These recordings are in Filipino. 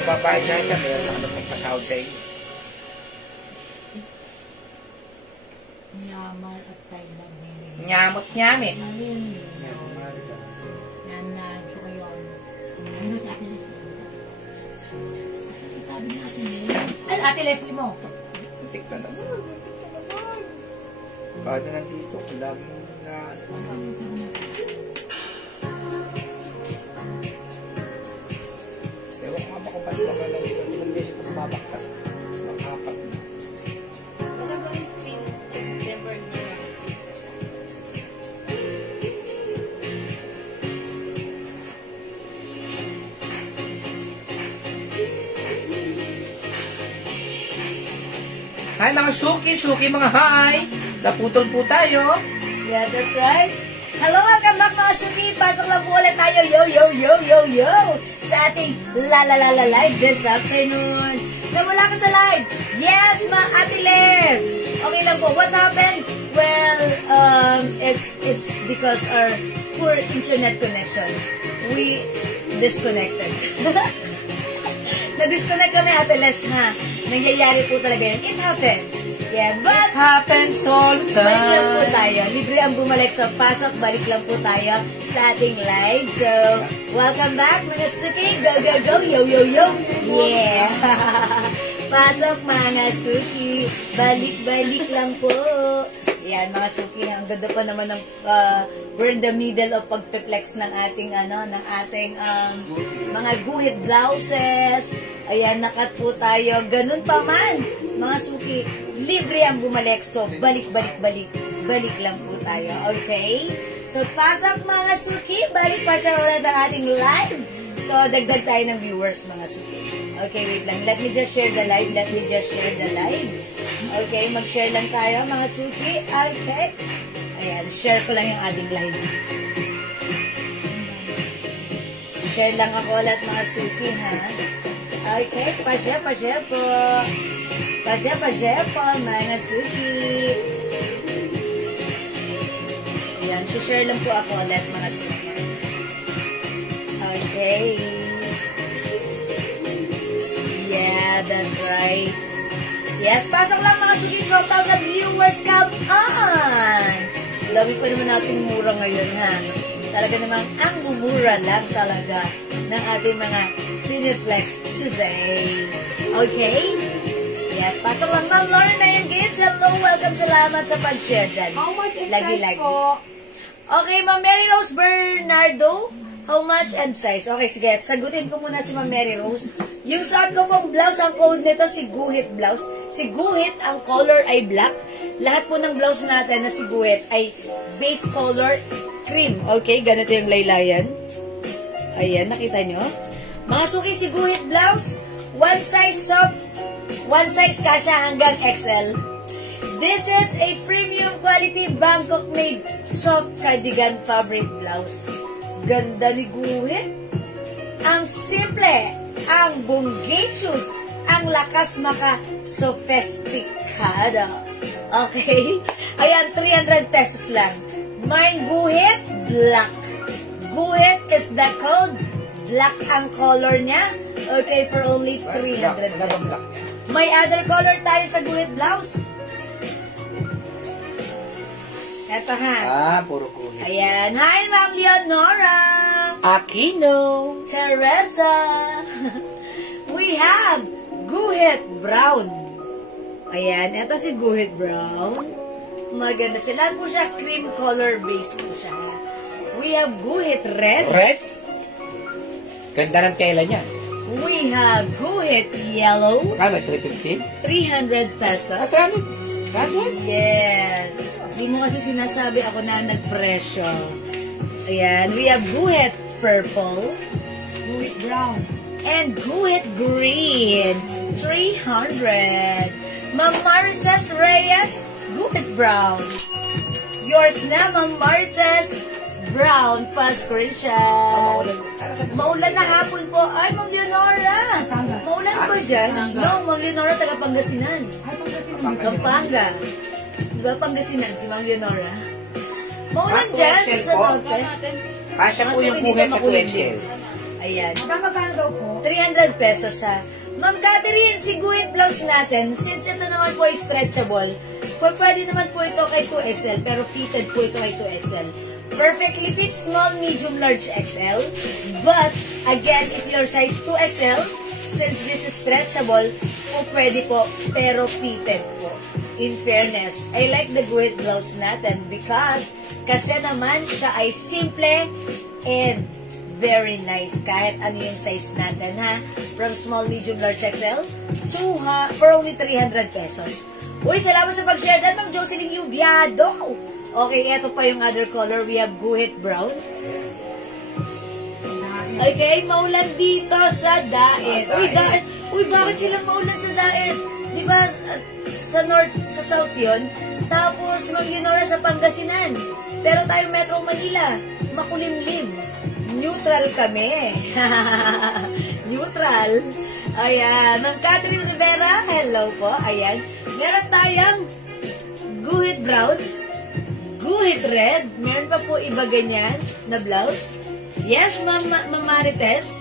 magbabayad siya, meron na kami pagpasahod sa inyo. Nyamar at Thailand. Nyamot nyami. Yan na, ito kayo. Ano sa Ate Leslie? Sabi na Ate Leslie. Ay, Ate Leslie mo. Muntik na naman. Kada nandito, lagi na... Ewan ko nga ba kung paano ba lang ito. Ilang beses ito mabaksak. Makapat na. Talagang screen, never niya. Hi mga suki, mga hi! Naputol po tayo. Yeah, that's right. Hello, welcome back mga suki. Pasok lang po ulit tayo. Yo! Sa ating live this afternoon. Nawala ka sa live. Yes, mga Ate Les. Okay lang po. What happened? Well, it's because our poor internet connection. We disconnected. Na-disconnect kami, Ate Les, ha? Nangyayari po talaga yun. It happened. Yeah, but... It happens all the time. Balik lang po tayo. Libre ang bumalik sa pasok. Balik lang po tayo sa ating live. So, welcome back, mga suki. Go! Yo! Yeah! Pasok, mga suki. Balik lang po. Yan, mga suki. Ang ganda pa naman ng... we're in the middle of pagpe-flex ng ating, mga guhit blouses. Ayan, nakat po tayo. Ganun pa man, mga suki. Libre ang bumalik. So, balik lang po tayo. Okay? So, pasok, mga suki. Balik pa siya ulit ang ating live. So, dagdag tayo ng viewers, mga suki. Okay, wait lang. Let me just share the live. Okay, mag-share lang tayo, mga suki. Okay. Ayan, share ko lang yung ating live. Share lang ako ulit, mga suki, ha? Okay, pa-share po. Pa-share po, mga suki. Ayan, share lang po ako ulit, mga suki. Okay. Yeah, that's right. Yes, pasok lang mga suki. 12,000 viewers, come on! Dami pa naman natin mura ngayon, ha? Talaga namang ang mumura lang talaga ng ating mga Piniflex today. Okay? Yes, pasok lang Ma'am Lorna yung kids. Hello, welcome, salamat sa pag-share dyan. How much in Lagi. size po? Okay, Ma'am Mary Rose Bernardo. How much and size? Okay, sige. Sagutin ko muna si Ma'am Mary Rose. Yung suot ko pong blouse, ang code nito, si Guhit blouse. Si Guhit, ang color ay black. Lahat po ng blouse natin na si Guhit ay base color cream. Okay, ganito yung laylayan. Ayan, nakita nyo? Mga suki, si Guhit blouse, one size soft, one size kasha hanggang XL. This is a premium quality Bangkok made soft cardigan fabric blouse. Ganda ni Guhit. Ang simple, ang bongacious, ang lakas maka-sophisticado. Okay? Ayan, 300 pesos lang. Mine Guhit, black. Guhit is the code. Black ang color niya. Okay, for only 300 pesos. May other color tayo sa Guhit blouse. Eto, ha? Puro kulit. Ayan. Hi, Ma'am Leonora. Aquino. Teresa. We have Guhit Brown. Ayan. Ito si Guhit Brown. Maganda siya. Lahat po siya cream color base po siya. We have Guhit Red. Red? Ganda ng tela niya. We have Guhit Yellow. Kaya 350? 300 pesos. Kaya Yes. Di mo kasi sinasabi ako na nagpresyo. Ayan. We have Guhit Purple. Guhit brown. And Guhit Green. 300. Ma'am Marites Reyes. Guhit Brown. Yours na, Ma'am Marites Brown. Pa-screenshot. Maulan na hapon po. Ay, Ma'am Leonora. Maulan ba dyan? No, Ma'am Leonora, taga Pangasinan. Pampanga. Diba Pangasinan si Ma'am Leonora? Maulan dyan sa norte. Kasya po yung Guhit sa 2XL. Ayan. Magkano daw po? 300 pesos ha. Ma'am Catherine, si guhit blouse natin, since ito naman po ay stretchable, pwede naman po ito kay 2XL, pero fitted po ito kay 2XL. Perfectly fit, small, medium, large, XL. But, again, if your size 2XL, since this is stretchable, pwede po, pero fitted po. In fairness, I like the guhit blouse natin because kasi naman siya ay simple and very nice. Kahit ano yung size natin, ha? From small, medium, large, XL to for only 300 pesos. Uy, salamat sa pag-share that, Ma'am Jocelyn Yubiado. Okay, eto pa yung other color. We have guhit brown. Okay, maulan dito sa Daet. Uy, Daet. Uy, bakit silang maulan sa Daet? Di ba, sa north, sa south yun? Tapos, Mag-Yunora sa Pangasinan. Pero tayo Metro Manila, makulimlim. Neutral kami. Neutral. Ayan. Ma'am Catherine Rivera, hello po. Ayan. Meron tayong guhit brown, guhit red. Meron pa po iba ganyan na blouse. Yes, Ma'am Marites.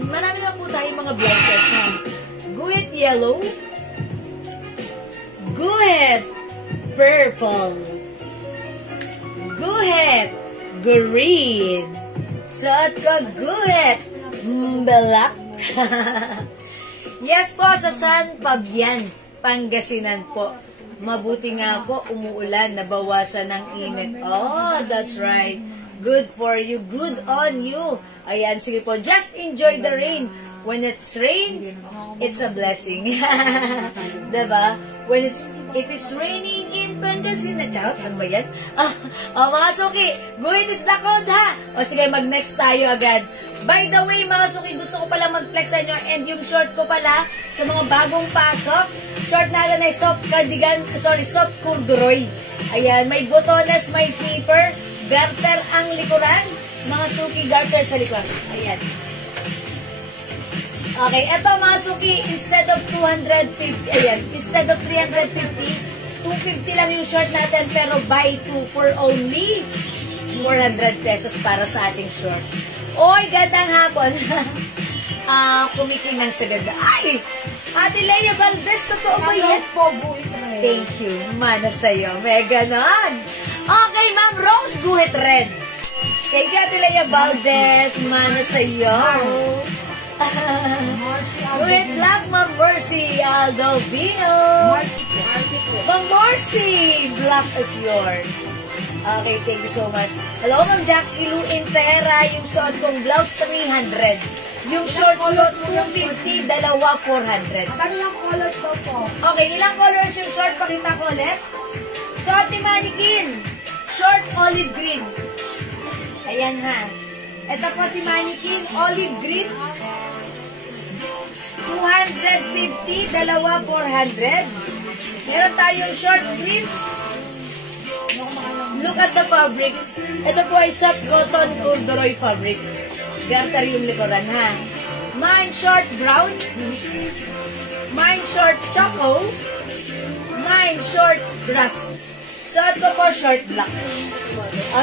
Marami na po tayong mga blouses na guhit yellow, guhit purple, guhit green, suot ko guhit black. Yes po, sa San Fabian, Pangasinan po. Mabuti nga po, umuulan, nabawasan ng init. Oh, that's right. Good for you. Good on you. Ayan, sige po. Just enjoy the rain. When it's rain, it's a blessing. Diba? If it's raining in Pangasinan, charot, ano ba yan? Mga suki, guhit is the code, ha? O sige, mag-next tayo agad. By the way, mga suki, gusto ko pala mag-flex sa inyo and yung short ko pala sa mga bagong pasok, short natin ay soft cardigan, soft corduroy. Ayan, may botones, may zipper, garter ang likuran, mga suki, garter sa likuran. Ayan. Okay, eto mga suki, instead of 250, ayan, instead of 350, 250 lang yung short natin, pero buy 2 for only 400 pesos para sa ating short. Oy, gandang hapon. Kumikinang sa ganda. Ay, Ate Lea Valdez, totoo ba yan? Thank you, mana sa'yo. May ganon. Okay, Ma'am Rose, guhit red. Thank you, Ate Lea Valdez, mana sa'yo. Guhit black, Ma'am Mercy Aldovino. Ma'am Mercy, black is yours. Okay, thank you so much. Hello, Ma'am Jackie Lou Intera. Yung suot kong blouse, 300. Yung short suot, 250, dalawa, 400. Ano yung colors po po? Okay, ilang colors yung short? Pakita ko ulit. Suot ni Mannequin. Short, olive green. Ayan ha. Ito po si Mannequin, olive green. 250, dalawa, 400. Meron tayong short green. Look at the fabric. Ito po ay soft cotton corduroy fabric. Garter yung likuran, ha? Mine short brown. Mine short choco. Mine short grass. Suot ko po short black.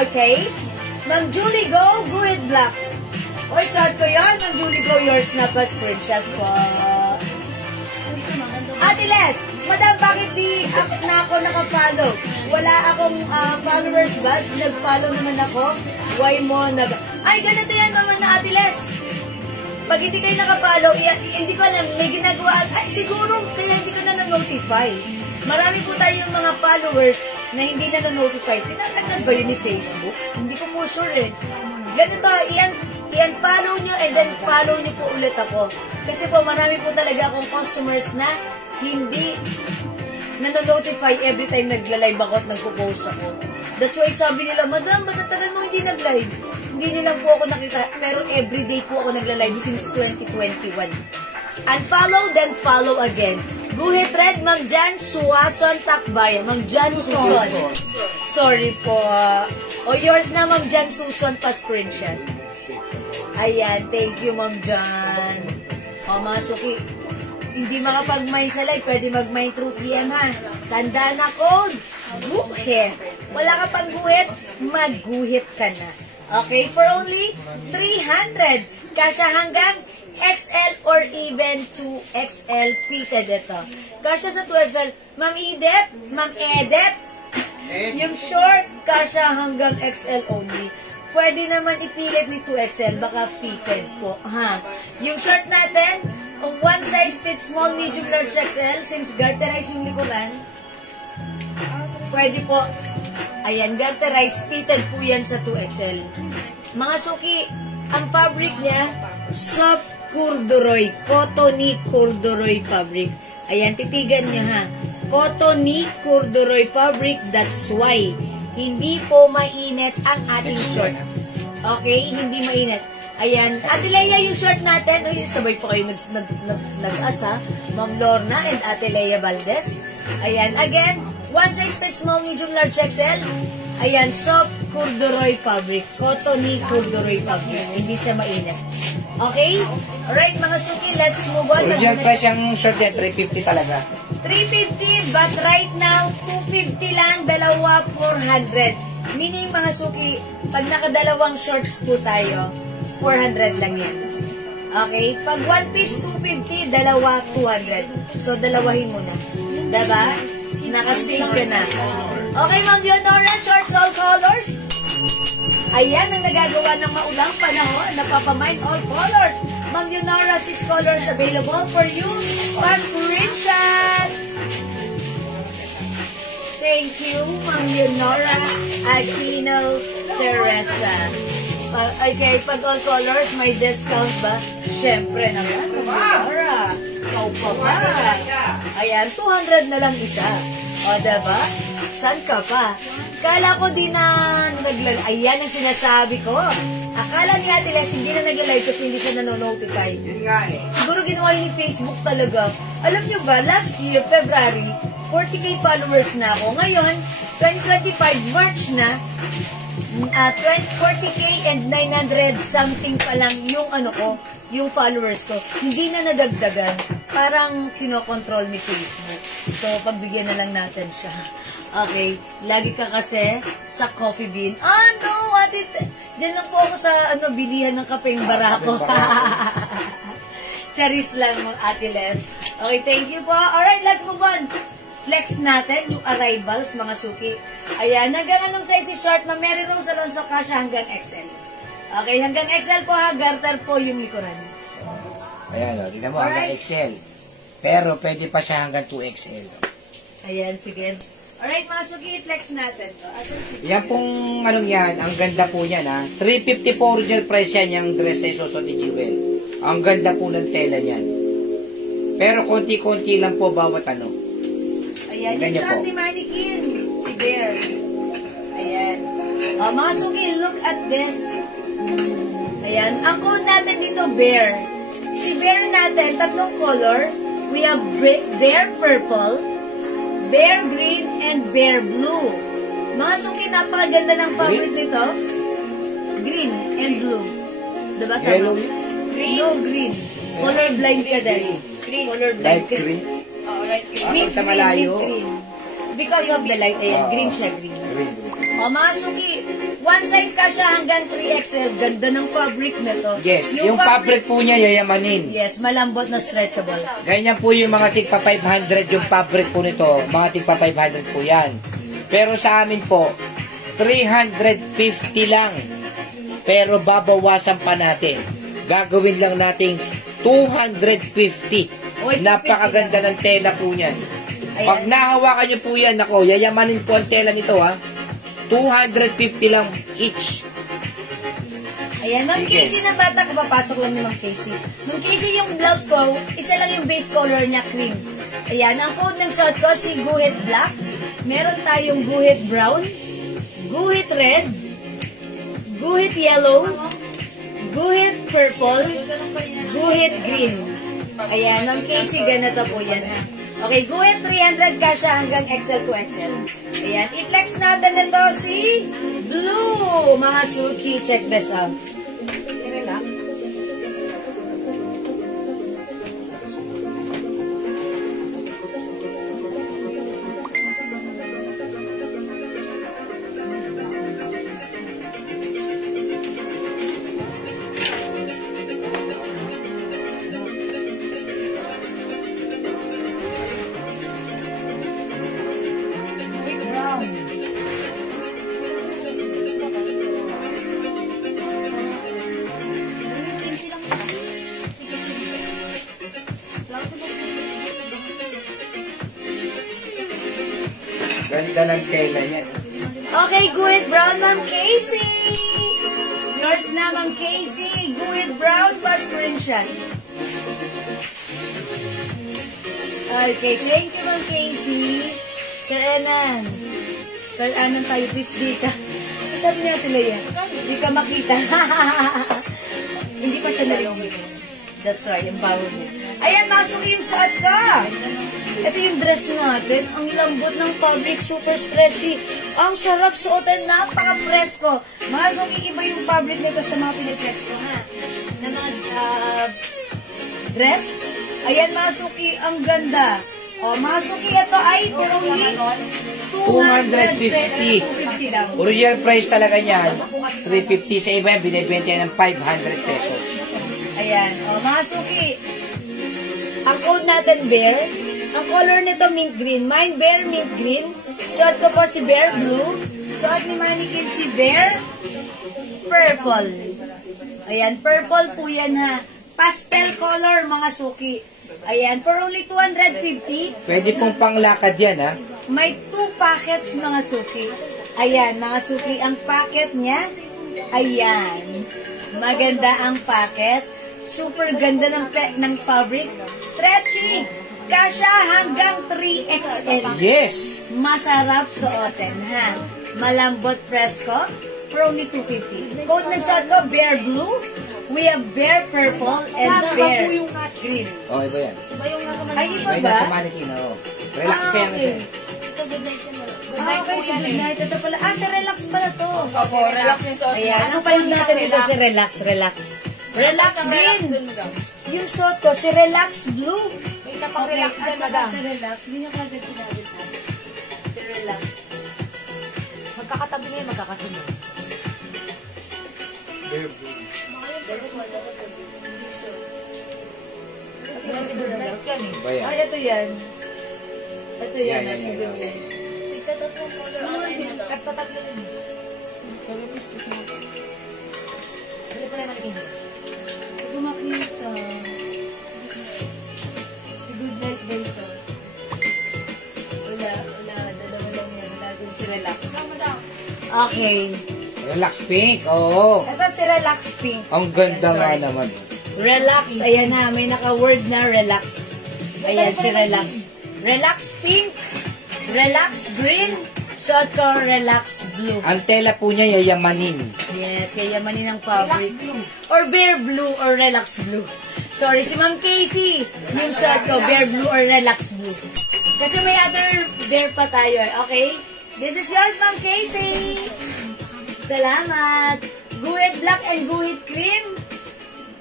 Okay? Ma'am Julie Go, guhit black. Oy, suot ko yan. Ma'am Julie Go, yours na pa screenshot po. Ate Les, Madam, bakit di na ako nakafollow? Wala akong followers badge. Nag-follow naman ako. Why mo nag... Ay, ganito yan naman na Ate Les. Pag hindi kayo nakafollow, hindi ko alam, may ginagawa. Ay, siguro, kaya hindi ka na notify. Marami po tayong mga followers na hindi na notify. Tinatagnan ba yun ni Facebook? Hindi ko po sure eh. Ganito, i-follow nyo and then follow nyo po ulit ako. Kasi po, marami po talaga akong customers na hindi nanonotify every time nagla-live ako at nagpo-post ako. That's why sabi nila, Madam, matatagal mo hindi nag-live. Hindi nilang po ako nakita, pero everyday po ako nagla-live since 2021. Unfollow, then follow again. Guhit red, Ma'am Jan Suason Takbay. Ma'am Jan Suson. Sorry po. O yours na, Ma'am Jan Suson, pa-screenshot. Ayan, thank you, Ma'am Jan. O, mga suki, hindi makapag-mine sa live, pwede mag-mine through PM, ha? Tanda na code, guhit. Wala ka pang guhit, mag-guhit ka na. Okay, for only 300. Kasya hanggang XL or even 2XL fitted ito. Kasya sa 2XL. Ma'am Edith, yung short, kasya hanggang XL only. Pwede naman ipilit ni 2XL, baka fitted po. Ha? Yung short natin, one size fits small, medium, large, XL. Since garterize yung likuran, pwede po. Ayan, garterize, fitted po yan sa 2XL. Mga suki, ang fabric niya, soft corduroy, cottony corduroy fabric. Ayan, titigan niya ha. Cottony corduroy fabric, that's why hindi po mainit ang ating short. Okay? Hindi mainit. Ayan. Ate Leia, yung short natin. Uy, sabay po kayo nag-asa. Ma'am Lorna and Ate Leia Valdez. Ayan. Again, one size fits small, medium, large, XL. Ayan. Soft corduroy fabric. Cottony corduroy fabric. Hindi siya mainit. Okay? Alright, mga suki, let's move on. Original price yung short yan, 350 talaga. 350, but right now, 250 lang, dalawa, 400. Meaning, mga suki, pag nakadalawang shorts po tayo, 400 lang yan. Okay? Pag one piece, 250, dalawa, 200. So, dalawahin mo na. Diba? Nakasave ka na. Okay, Ma'am Leonora, shorts all colors. Ayan ang nagagawa ng maulang panahon. Napapamind all colors. Ma'am Leonora, 6 colors available for you. Fast Richard. Thank you, Ma'am Leonora Aquino Teresa. Okay, pag all colors, may discount ba? Siyempre naman, Leonora. Ikaw pa ba? Ayan, 200 na lang isa. O, diba? San ka pa? Kala ko di na naglag... Ayan ang sinasabi ko. Akala ni Ate Les, hindi na nagla-live kasi hindi siya nanonotify. Yun nga eh. Siguro ginawa yun ni Facebook talaga. Alam nyo ba, last year, February, 40k followers na ako. Ngayon, 2025, March na, 40k and 900 something pa lang yung ano ko, yung followers ko. Hindi na nadagdagan. Parang kinokontrol ni Facebook. So, pagbigyan na lang natin siya. Okay, lagi ka kasi sa Coffee Bean. No, ate, dyan lang po ako sa bilihan ng kapeng barako. Charis lang, Ate Les. Okay, thank you po. Alright, let's move on. Flex natin yung arrivals, mga suki. Ayan, hanggang anong size short na Mary Rose Alonso kasya hanggang XL. Okay, hanggang XL po ha, garter po yung likuran. Ayan o, tignan mo, hanggang XL. Pero pwede pa siya hanggang 2XL. Ayan, sige. Alright, mga suki, flex natin to. Yan pong anong yan, ang ganda po yan ha. 350 po original price yan, yung dress na isusot ni Jewel. Ang ganda po ng tela niyan. Pero konti-konti lang po bawat ano. Ayan, yung sa ating mannequin, si Bear. Ayan. Mga suki, look at this. Ayan, ang code natin dito, Bear. Si Bear natin, tatlong color. We have Bear Purple, Bear Green, and Bear Blue. Mga suki, napakaganda ng fabric nito. Green and blue. Diba tama? Yellow? Green. No, green. Color blind ka din. Green. Color blind Light ka. green? Oh, right. Mint sa green, malayo. mint green. Because of the light, ayan, green siya, green. Green. Mga suki, one size ka siya hanggang 3XL. Ganda ng fabric na to. Yes, yung fabric po niya yayamanin. Yes, malambot na stretchable. Ganyan po yung mga tigpa 500 yung fabric po nito. Mga tigpa 500 po yan. Pero sa amin po, 350 lang. Pero babawasan pa natin. Gagawin lang nating 250. Oy, 250 Napakaganda ng tela po niyan. Pag nahawakan niyo po yan, ako, yayamanin po ang tela nito ha. 250 lang each. Ayan, Ma'am Sige. Casey na bata ko, papasok lang ni Ma'am Casey. Ma'am Casey, yung blouse ko, isa lang yung base color niya, cream. Ayan, ang code ng suot ko, si Guhit Black. Meron tayong Guhit Brown, Guhit Red, Guhit Yellow, Guhit Purple, Guhit Green. Ayan, Ma'am Casey, ganito po yan ha. Okay, Guhit 300 kasya hanggang XL to XL. Ayan, i-flex natin nito si Blue. Mga suki, check this out. ganda ng tela niyan. Okay, Guhit Brown, Ma'am Casey. Yours na, Ma'am Casey. Guhit Brown, pa screenshot. Okay, thank you, Ma'am Casey. Sir Enan. Sir Enan tayo, please, di ka. Sabi niya tuloy yan. Di ka makita. Hindi pa siya nalungit. That's why, yung bago mo. Ayan, masok yung suot ka. Ito yung dress natin. Ang lambot ng fabric, super stretchy. Ang sarap suotin, napaka-presko. Masok iba yung fabric nito sa mga pinipresko, ha? Na mga dress. Ayan, Masuki, ang ganda. O, Masuki, ito ay for only 250. 250 lang. Original price talaga niyan, 350. Sa iba yan, binibenta yan ng 500 pesos. Ayan, o, Masuki. Ang code natin, Bear. Ang color nito, mint green. Mine, Bear, mint green. Suot ko po si Bear, blue. Suot ni Mannequin si Bear, purple. Ayan, purple po yan, ha. Pastel color, mga suki. Ayan, for only 250. Pwede pong panglakad yan, ha? May 2 packets, mga suki. Ayan, mga suki, ang packet niya. Ayan. Maganda ang packet. Super ganda ng fabric. Stretchy. Kasha hanggang 3XL. Yes! Masarap suotin, ha? Malambot presko. For only 250. Code ng suot ko, Bear Blue. We have Bear Purple and Bear Green. Oh, iba yan. Ay, iba Iba ba? sa mannequin, oh. Relax kaya mo siya. Okay, si Goodnight. Ito pala. Si Relax pala to. Opo, relax yung suot. Ayan, ang pala natin dito si Relax. Relax Green. Yung suot ko, si Relax Blue. May isa pang relax At din, saka madam. si Relax. Hindi niya kagad sinabi sa akin. Si Relax. Magkakatabi niya, magkakasunod. Iba yan. Ay, ito yan. Ito yan. Yan, Sige yan. yan. Nagtatatlo rin. Bili pa rin malikin. Hindi ko makita. Si Goodnight ba ito? Wala. Dalawa lang yan. Lagi si Relax. Okay. Relax pink, oo. Ito si Relax Pink. Ang ganda nga Sorry. naman. Relax. Ayan na. May naka-word na relax. Ayan si Relax. Relax Pink. Relax Green. Suot ko Relax Blue. Ang tela po niya yayamanin. Yes, yayamanin ng fabric. Or Bear Blue or Relax Blue. Sorry, si Ma'am Casey. Yung suot ko, Bear Blue or Relax Blue. Kasi may other bear pa tayo. Okay? This is yours, Ma'am Casey. Salamat. Guhit black and guhit cream.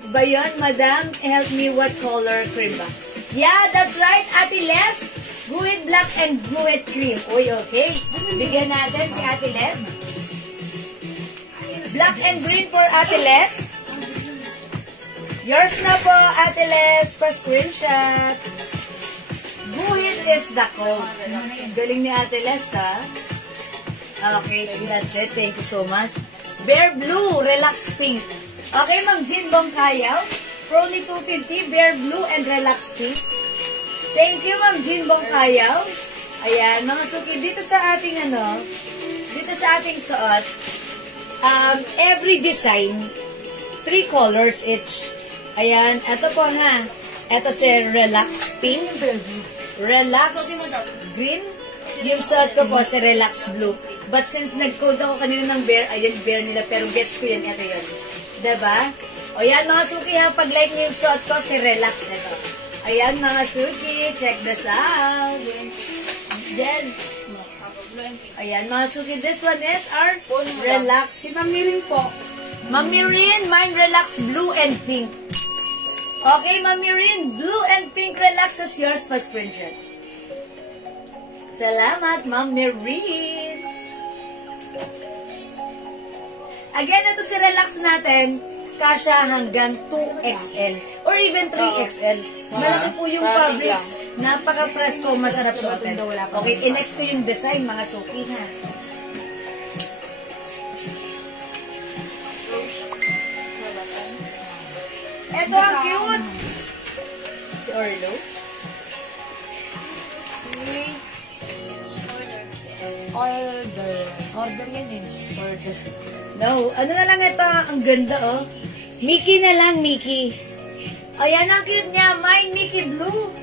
Ba yun, madam? Help me, what color cream ba? Yeah, that's right, Ate Les. Guhit black and guhit cream. Uy, okay. Bigyan natin si Ate Les. Black and green for Ate Les. Yours na po, Ate Les. Pa-screenshot. Guhit is the code. Galing ni Ate Les, ha? Okay, that's it. Thank you so much. Bear Blue, Relax Pink. Okay, Ma'am Jean Bongkayaw. For only 250, Bear Blue and Relax Pink. Thank you, Ma'am Jean Bongkayaw. Ayan, mga suki, dito sa ating dito sa ating suot, every design, 3 colors each. Ayan, ito po ha. Ito si Relax Pink, Relax Green, yung suot ko po si Relax Blue. But since nag-code ako kanina ng bear, ayan, bear nila, pero gets ko yan, ito yun. Diba? O yan, mga suki ha, pag-like nyo yung suot ko, si Relax ito. Ayan, mga suki, check this out. Then, ayan, mga suki, this one is our Relax. Si Mamirin po. Mamirin, mine Relax Blue and Pink. Okay, Mamirin, Blue and Pink Relax is yours pa screenshot. Salamat, Mamirin. Again, ito si Relax natin, kasya hanggang 2XL or even 3XL. Malaki po yung fabric. Napaka-presko, masarap suotin. Okay, i-next ko yung design, mga suki ha. Ito ang cute. Si Orlo. Order yan eh. Order. No, ano na lang ito, ang ganda oh. Mickey na lang, Mickey. Ayan, ang cute niya. Mine, Mickey Blue.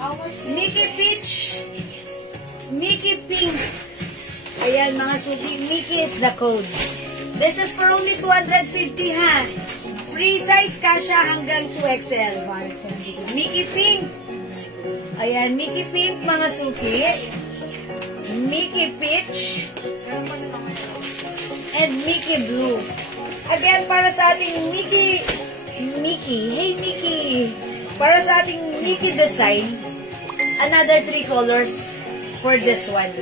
How much? Mickey Peach. Mickey Pink. Ayan, mga suki. Mickey is the code. This is for only 250, ha? Free size kasha hanggang 2XL. Mickey Pink. Ayan, Mickey Pink, mga suki. Mickey Peach. And Mickey Blue. Again, para sa ating Mickey, hey Mickey. Para sa ating Mickey design, another 3 colors for this one.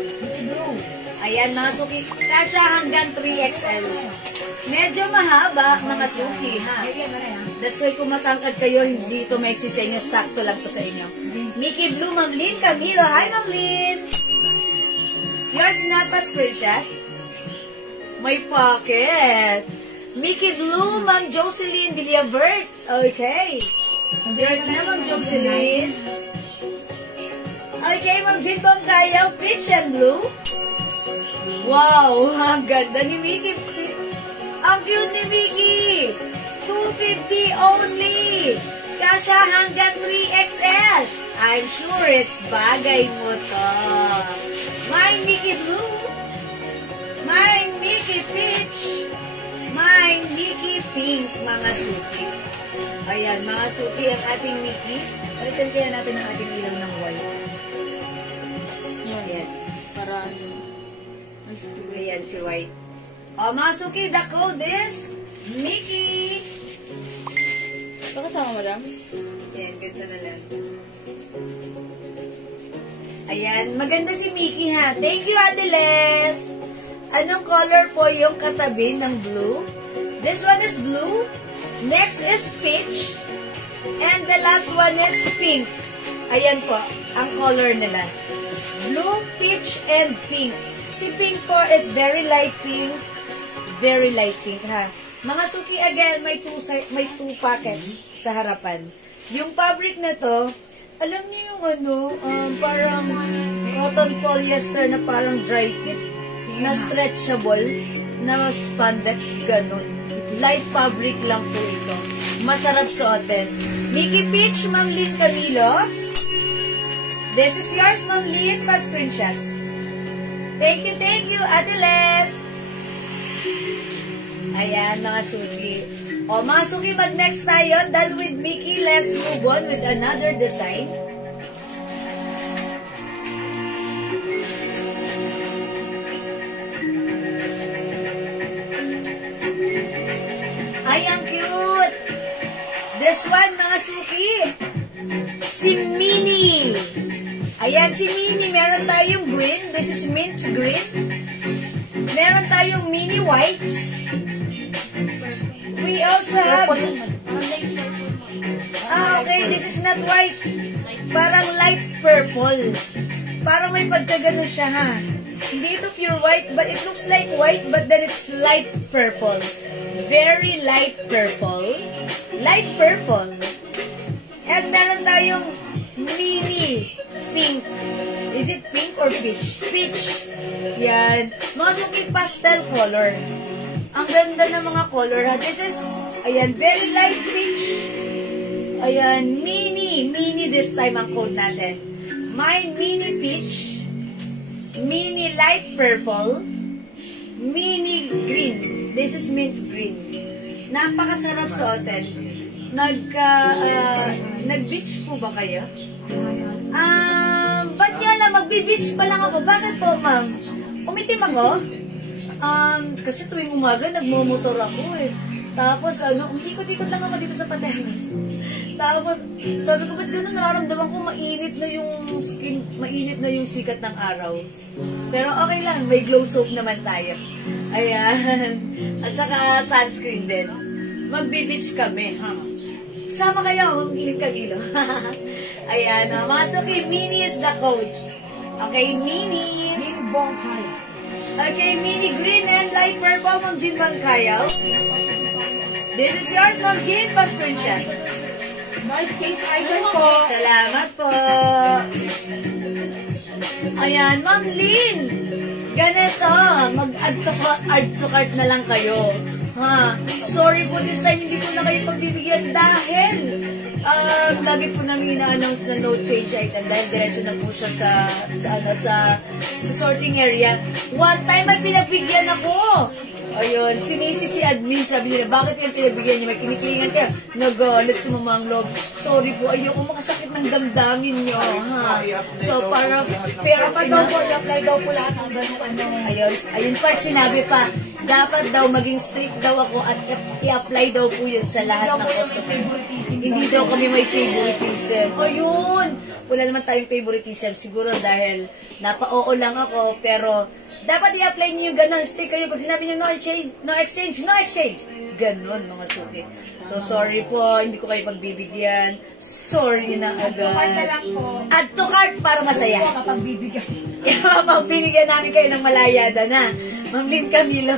Ayan, mga suki. Kasha hanggang 3XL. Medyo mahaba, mga suki, ha? That's why kung matangkad kayo, hindi ito maiksi sa inyo. Sakto lang to sa inyo. Mickey Blue, Ma'am Lynn Camilo. Hi, Ma'am Lynn. Yours not pa screenshot? May pocket. Mickey Blue, Ma'am Jocelyn Villabert. Okay. Yours na, Ma'am Jocelyn. Okay, Ma'am Jean Bongkayaw, Peach and Blue. Wow, ang ganda ni Mickey. Ang cute ni Mickey. 250 only. Kasha hanggang 3XL. I'm sure it's bagay mo to. My Mickey Blue. My Mickey Peach. My Mickey Pink, mga suki. Ayan, mga suki ang ating Mickey. Palitan kaya natin ang ating ilaw ng white. Ayan. Para ano. Ayan si white. O, mga suki, the code is Mickey. Ito kasama, madam? Ayan, ganda na lang. Ayan, maganda si Mickey, ha. Thank you, Ate Les. Anong color po yung katabi ng blue? This one is blue. Next is peach. And the last one is pink. Ayan po, ang color nila. Blue, peach, and pink. Si pink po is very light pink. Very light pink, ha. Mga suki, again, may two packets sa harapan. Yung fabric na to, alam niyo yung ano, parang cotton polyester na parang dry fit, na stretchable, na spandex, ganun. Light fabric lang po ito. Masarap suotin. Mickey Peach, Ma'am Lynn Camilo. This is yours, Ma'am Lynn. Pa-screenshot. Thank you, Ate Les. Ayan, mga suki. O, mga suki, mag-next tayo. Done with Mickey, let's move on with another design. Ay, ang cute! This one, mga suki. Si Minnie. Ayan, si Minnie. Meron tayong green. This is mint green. Meron tayong mini white. We also have... okay. This is not white. Parang light purple. Parang may pagkaganon siya, ha? Hindi ito pure white, but it looks like white, but then it's light purple. Very light purple. Light purple. And meron tayong mini pink. Is it pink or peach? Peach. Yan. Mga suki pastel color. Ang ganda ng mga color, ha. This is, ayan, very light peach. Ayan, mini. Mini this time ang code natin. My mini peach. Mini light purple. Mini green. This is mint green. Napakasarap suotin. Nag-beach po ba kayo? Ba't nga lang, magbe-beach pa lang ako. Bakit po, ma'am? Umitim ako? Kasi tuwing umaga, nagmumotor ako eh. Tapos, umikot-ikot lang ako dito sa Pateros. Tapos, sabi ko, ba't gano'n nararamdaman ko mainit na yung skin, mainit na yung sikat ng araw. Pero okay lang, may glow soap naman tayo. Ayan. At saka sunscreen din. Magbe-beach kami, ha? Sama kayo, Lynn Camilo. Ayan, mga suki, mini is the code. Okay, mini. Jean Bongkayaw. Okay, mini green and light purple, Ma'am Jean Bongkayaw. This is yours, Ma'am Jean. Pa-screenshot. My face idol po. Salamat po. Ayan, Ma'am Lynn. Ganito, mag-add to cart na lang kayo. Ha? Sorry po, this time hindi ko na kayo pagbibigyan dahil lagi po namin ina-announce na no change item dahil diretso na po siya sa sorting area. One time ay pinagbigyan ako. Ayun, sinisi si admin, sabi nila, bakit yung pinagbigyan niyo? May kinikilingan kayo. Nagalit, sumamang loob. Sorry po, ayoko makasakit ng damdamin niyo, ha? So, pero Daw po, i-apply daw po lahat ng ganun ayun pa, sinabi pa, dapat daw maging strict daw ako at i-apply daw po yun sa lahat ng customer. Hindi daw kami may favoritism. Ayun! Wala naman tayong favoritism. Siguro dahil napa-oo lang ako, pero dapat i-apply niyo yung ganun. Strict kayo. Pag sinabi niyo no exchange. Ganun, mga suki. So, sorry po. Hindi ko kayo pagbibigyan. Sorry na agad. Add to cart para masaya. Pagbibigyan namin kayo ng malayada na. Ma'am Lynn Camilo.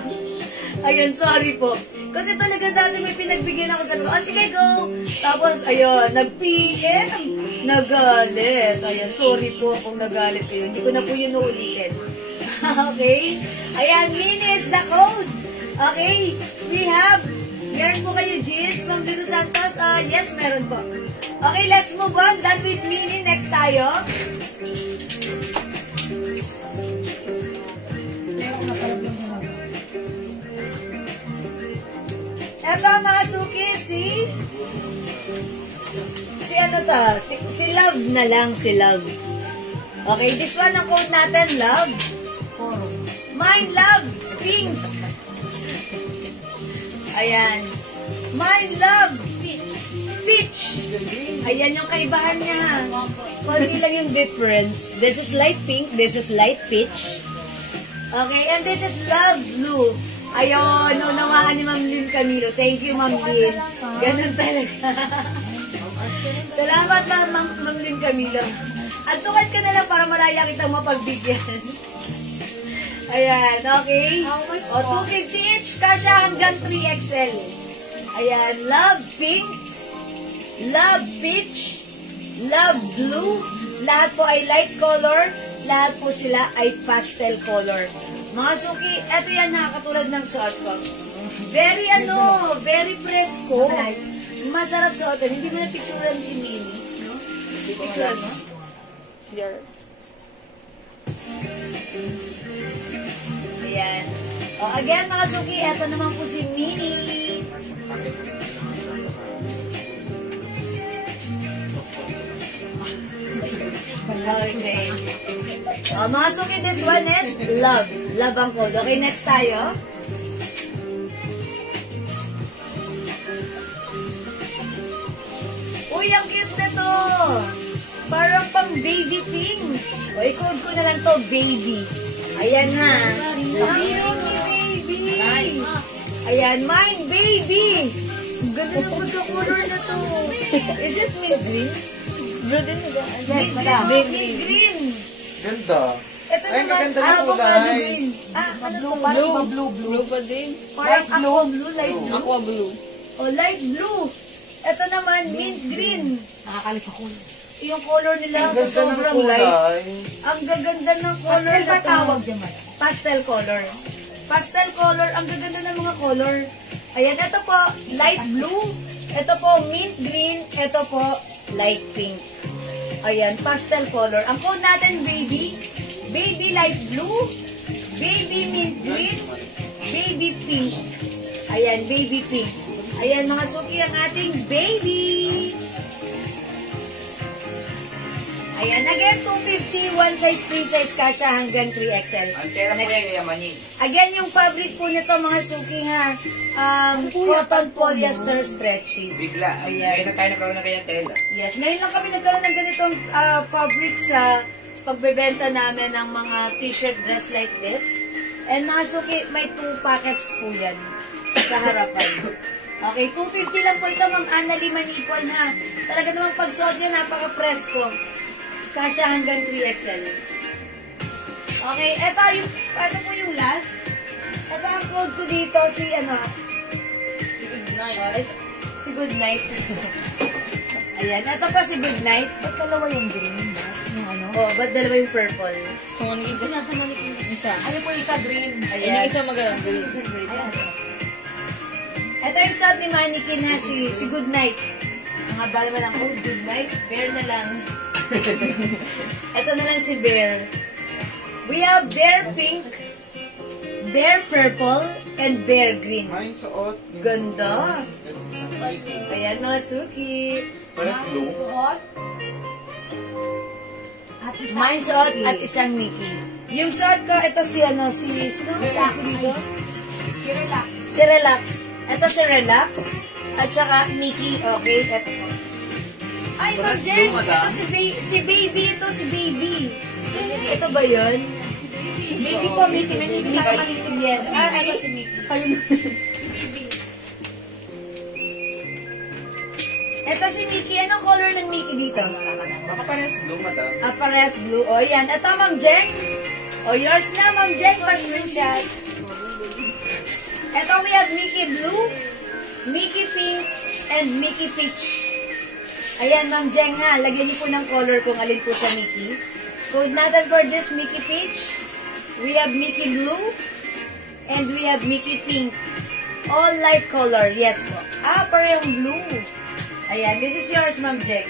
Ayun, sorry po. Kasi talaga dati may pinagbigyan ako sa sige, go. Tapos, ayun, nag-PM. Nagalit. Ayun, sorry po kung nagalit kayo. Hindi ko na po yun uulitin. Okay? Ayan, Mini is the code. Okay? Meron po kayo, Jiz, Ma'am Lino Santos? Yes, meron po. Okay, let's move on. Done with Mini. Next tayo. Eto, mga suki, si Love na lang, si Love. Okay, this one ang code natin, Love. Mine, Love, pink. Ayan. Mine, Love, peach. Ayan yung kaibahan niya. Konti lang yung difference. This is light pink, this is light peach. Okay, and this is Love Blue. Ayun, unawaan ni Ma'am Lynn Camilo. Thank you, Ma'am Lynn. Ganun talaga. Salamat, Ma'am Lynn Camilo. At tukad ka na lang para malaya kitang mapagbigyan. Ayan, okay? O, 250 each, kasya hanggang 3XL. Ayan, Love Pink, Love Peach, Love Blue. Lahat po ay light color. Lahat po sila ay pastel color. Mga suki, eto yan na, katulad ng suot ko. Very fresco. Masarap suotin. Hindi mo na picturean si Mini. No? Picturean mo? There. Ayan. O, again, mga suki, eto naman po si Mini. Okay. Mga suki, this one is Love. Love ang code. Okay, next tayo. Uy, ang cute na to. Parang pang baby pink. O, i-code ko na lang to, baby. Ayan na. Ang cute, baby. Ayan, mine, baby. Ang ganda ng pagka-color na to. Is it mint green? Blue din ba? Yes, madam. Mint green. Ganda. Ito Ay, naman, maganda na kulay. Blue pa din. Parang aqua blue, light blue. Aqua blue. O, light blue. Ito naman, mint green. Nakakalip ako. Yung color nila Ang sa ganda ng sobrang kulay. light. Ang gaganda ng color Pastel na ba to. tawag dyan, madam? Pastel color. Pastel color, ang gaganda ng mga color. Ayan, ito po, light blue. Ito po, mint green. Ito po, light pink. Ayan, pastel color. Ang code natin, baby. Baby light blue. Baby mint green. Baby pink. Ayan, baby pink. Ayan, mga suki ang ating baby. Ayan, again, 250, one size, free size, kasha hanggang 3XL. Ang tela po yan, yamanin. Again, yung fabric po nito, mga suki ha, cotton polyester stretchy. Bigla. Ayan. Ngayon na tayo nagkaroon ng kanyang tela. Yes, ngayon lang kami nagkaroon ng ganitong fabric sa pagbebenta namin ng mga t-shirt dress like this. And mga suki, may 2 packets po yan sa harapan. Okay, 250 lang po ito, Ma'am Annalie Manipol ha. Talaga namang pag-suot nyo, napaka-presko. Kasya hanggang 3XL. Okay, ito yung, ano po yung last? Ito ang code ko dito, si ano? Si Good Night. Si Good Night. Ayan, ito pa si Good Night. Ba't dalawa yung green? Yung ano? Oh, ba't dalawa yung purple? So, manigin ka sa manigin. Isa. Ano po isa green? Ayun yung isa magalang. Ayan. Ito yung suot ni Mannequin ha, si Goodnight. Mga bala mo lang, oh, Goodnight, Bear na lang. Ito na lang si Bear. We have Bear Pink, Bear Purple, and Bear Green. Mine suot. Ganda. Yes, isang green. Ayan mga suki. Pares blue. Suot. At isa. Mine suot at isang Mickey. Yung suot ko, ito si ano, sino ang lalaki dito? Si Relax. Si Relax. Ito si Relax. At saka Mickey, okay. Ito. Ay, Ma'am Jen, ito si Baby, ito si Baby. Ito ba yun? Baby po, Mickey. May Mickey tayo kanito. Yes. Ito si Mickey. Ito si Mickey. Anong color ng Mickey dito? Baka pares blue, madam. Parehas blue. O, yan. Ito, Ma'am Jen. O, yours na, Ma'am Jen. Pa-screenshot. Ito, we have Mickey Blue, Mickey Pink, and Mickey Peach. Ayan, Ma'am Jen ha. Lagyan niyo po ng color kung alin po sa Mickey. Code natin for this Mickey Peach. We have Mickey Blue, and we have Mickey Pink. All light color. Yes po. Parehong blue. Ayan, this is yours, Ma'am Jen.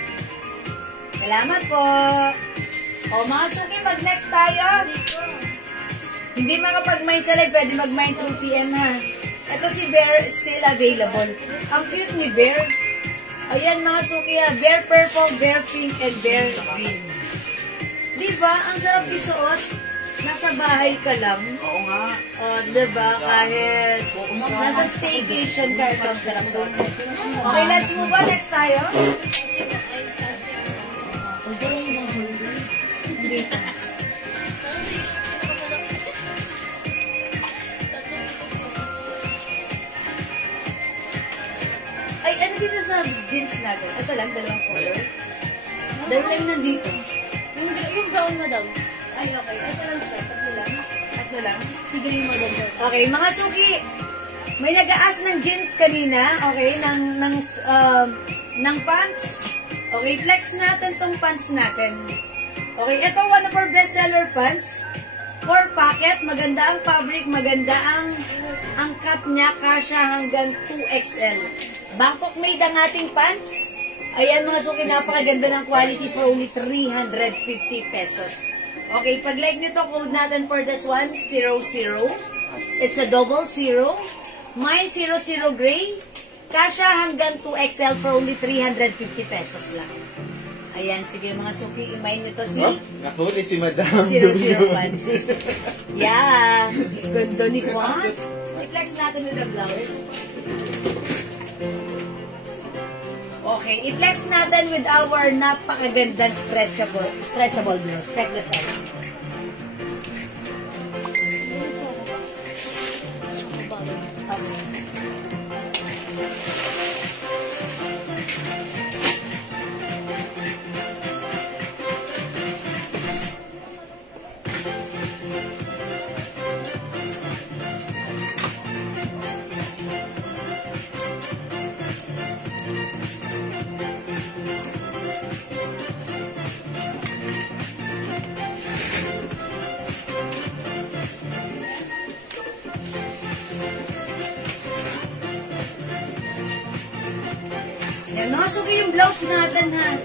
Salamat po. O, mga suki, mag-next tayo. Hindi makapag-mine sa live, pwede mag-mine 2 p.m. ha. Ito si Bear, still available. Ang cute ni Bear. Ayan, mga suki ha. Bear purple, Bear pink, and Bear green. Diba? Ang sarap isuot. Nasa bahay ka lang. Oo nga. Diba? Kahit nasa staycation ka, ito ang sarap suot. Okay, let's move on. Next tayo. Ay, ano dito sa jeans natin? Ito lang, dalawang color. Dalawa lang nandito. Yung brown na daw. Ay, okay. Ito lang siya. Tatlo lang. Tatlo lang. Sige yung maganda. Okay, mga suki. May nag-aas ng jeans kanina. Okay, ng pants. Okay, flex natin tong pants natin. Okay, ito one of our bestseller pants. 4 pocket. Maganda ang fabric. Maganda ang cut niya. Kasya hanggang 2XL. Bangkok made ang ating pants. Ayan mga suki, napakaganda ng quality for only 350 pesos. Okay, pag like nyo to, code natin for this one, 00. It's a 00. Mine 00 gray. Kasha hanggang 2XL for only 350 pesos lang. Ayan, sige mga suki, i-mine nyo to si Nakuli si madam. 00 pants. Yeah, ganda ni pants. I-flex natin with the blouse. Okay, i-flex natin with our napakagandang stretchable blouse. Check this out. Yan, mga suki yung blouse natin ha.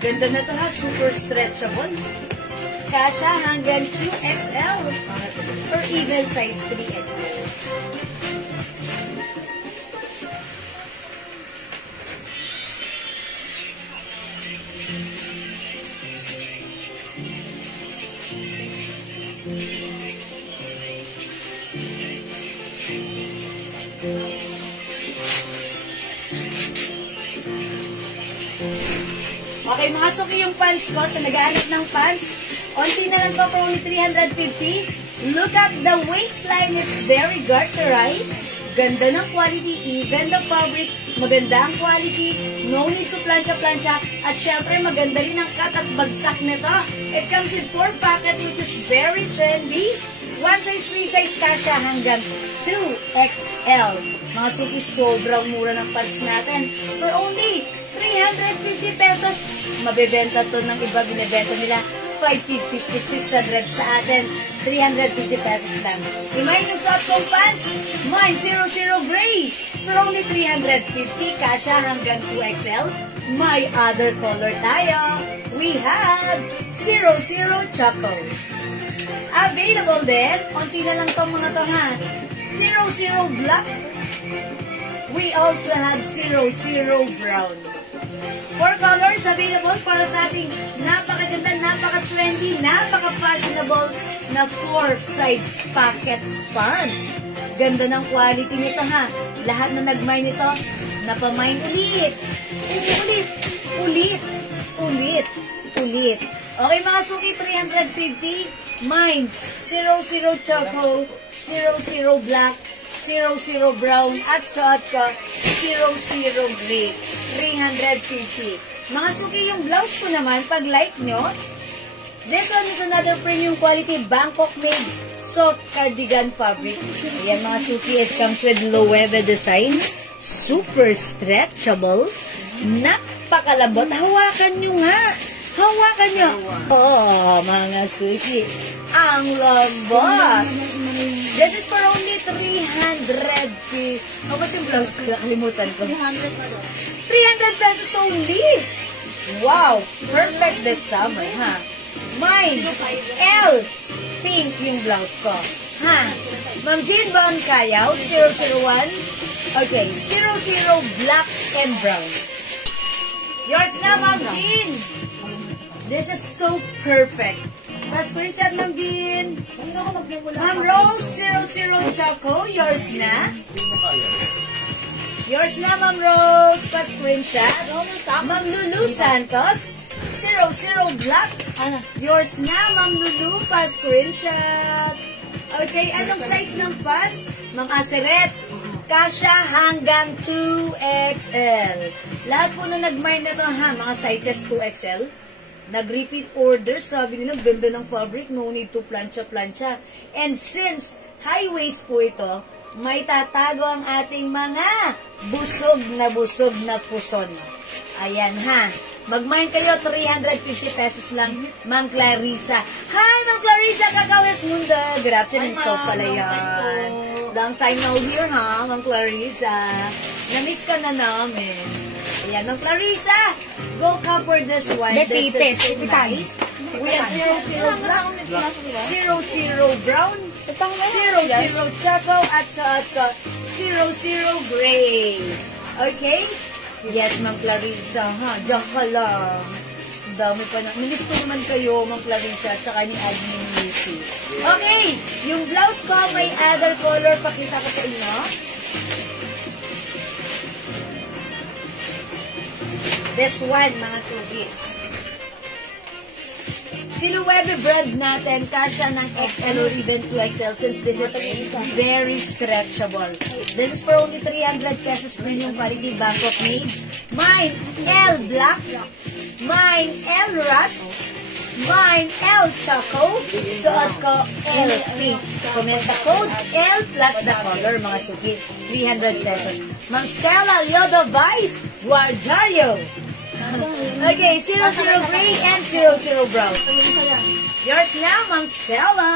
Ganda na ito ha, super stretchable. Kasha hanggang 2XL or even size 3XL. Okay, mga suki yung pants ko. Sa nag-aanap ng pants, onti na lang to for only 350. Look at the waistline. It's very garterized. Ganda ng quality, even the fabric. Maganda ang quality. No need to plancha-plancha. At syempre, maganda rin ang cut at bagsak nito. It comes with 4 pocket which is very trendy. One size, free size kasha hanggang 2XL. Mga suki, sobrang mura ng pants natin. For only 350 pesos. Mabebenta to ng iba, binibenta nila 550 to 600 sa atin. 350 pesos lang. Imayin yung suot kong pants. Mine 00 gray. For only 350, kasha hanggang 2XL. My other color tayo. We have 00 choco. Available din. Konti na lang tong mga to ha. 00 black. We also have 00 brown. 4 colors available para sa ating napakaganda, napaka-trendy, napaka-fashionable na 4 sides pockets pants. Ganda ng quality nito ha. Lahat na nag-mine nito, napamine ulit. Ulit. Okay mga suki, 350. Mine, 00 choco, 00 black, 00 brown, at suot ko, 00 gray. 350. Mga suki, yung blouse ko naman, pag like nyo, this one is another premium quality Bangkok made soft cardigan fabric. Ayan mga suki, it comes with Loewe design. Super stretchable. Napakalambot. Hawakan nyo nga. Hawakan nyo. Oh, mga suki. Ang lambot. This is for only 300. How much yung blouse ko? Nakalimutan ko. 300 pesos only. Wow. Perfect this summer, ha? Mine. L. Pink yung blouse ko. Ha? Ma'am Jean Bon Kayaw, 001. Okay, 00 black and brown. Yours na, Ma'am Jean. This is so perfect. Pa-screenshot, Ma'am Jean. Ma'am Rose, 00 choco. Yours na. Yours na, Ma'am Rose. Pa-screenshot. Ma'am Lulu Santos, 00 black. Yours na, Ma'am Lulu. Pa-screenshot. Okay, anong size ng pants? Ma'am Aseret. Kasha hanggang 2XL. Lahat po na nag-mine na to ha, mga sizes 2XL. Nag-repeat order, sabi nila, ganda ng fabric, no need to plancha-plancha. And since high waist po ito, may tatago ang ating mga busog na puson. Ayan ha. Mag-mine kayo, 350 pesos lang, Ma'am Clarissa. Hi, Ma'am Clarissa, Kakawes Mundo. Good afternoon po pala yan. Long time no here, ha, Ma'am Clarissa. Na-miss ka na namin. Ayan, Ma'am Clarissa, go cover this one. This is so nice. We have 00 black, 00 brown, 00 choco, at sa 00 gray. Okay? Yes, Ma'am Clarissa, ha? Diyan ka lang. Dami pa na. Minis ko naman kayo, Ma'am Clarissa, at saka ni Admin Missy. Okay, yung blouse ko may other color. Pakita ko sa inyo. This one, mga sugi. Siluwebe bread natin, kasha ng XL or even 2XL since this is very stretchable. This is for only 300 pesos premium quality Bangkok made. Mine L black, mine L rust, mine L choco, suot ko L pink. Komenta code L plus the color, mga suki, 300 pesos. Ma'am Stella Lyodo Vice, Guardiario. Okay, 00 gray and 00 brown. Yours now, Ma'am Stella.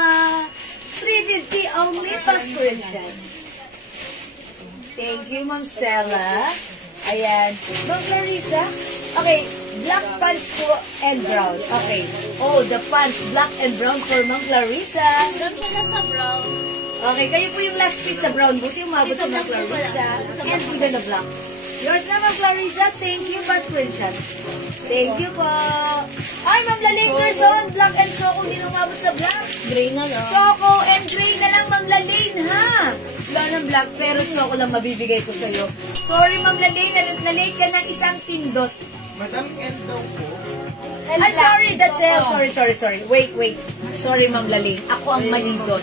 350 only pa-screenshot. Thank you, Ma'am Stella. Ayan. Ma'am Clarissa. Okay, black pants po and brown. Okay. Oh, the pants black and brown for Ma'am Clarissa. Brown ka na sa brown. Okay, kayo po yung last piece sa brown. Buti umabot si Ma'am Clarissa. And we na black. Yours na, Ma'am Clarissa. Thank you, pa-screenshot. Thank you po. Ay, Ma'am Laling Gerson, black and choco, hindi umabot sa black. Gray na lang. Choco and gray na lang, Ma'am Laling, ha? Wala ng black, pero choco lang mabibigay ko sa'yo. Sorry, Ma'am Laling, na-late ka ng isang pindot. Madam L daw po. Ay, sorry, that's L. Sorry. Wait. Sorry, Ma'am Laling. Ako ang mali doon.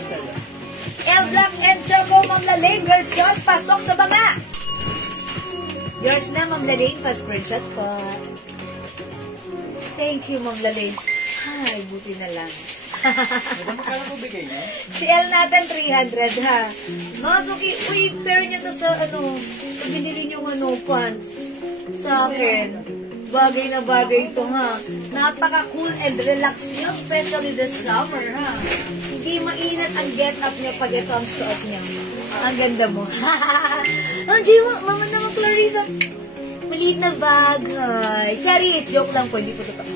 L black and choco, Ma'am Laling Gerson, pasok sa banga. Yours na, Ma'am Laling, pa-screenshot po. Thank you, Ma'am Laling. Ay, buti na lang. Madam, kala ko bigay niya? Si L natin, 300, ha? Mga suki, pair niyo to sa, binili niyo pants sa akin. Bagay na bagay ito, ha? Napaka-cool and relax nyo, especially this summer, ha? Hindi mainat ang get-up nyo pag ito ang suot nyo. Ang ganda mo. Ang Jima, mama naman, Clarissa. Maliit na bagay. Charis, joke lang po, hindi po totoo.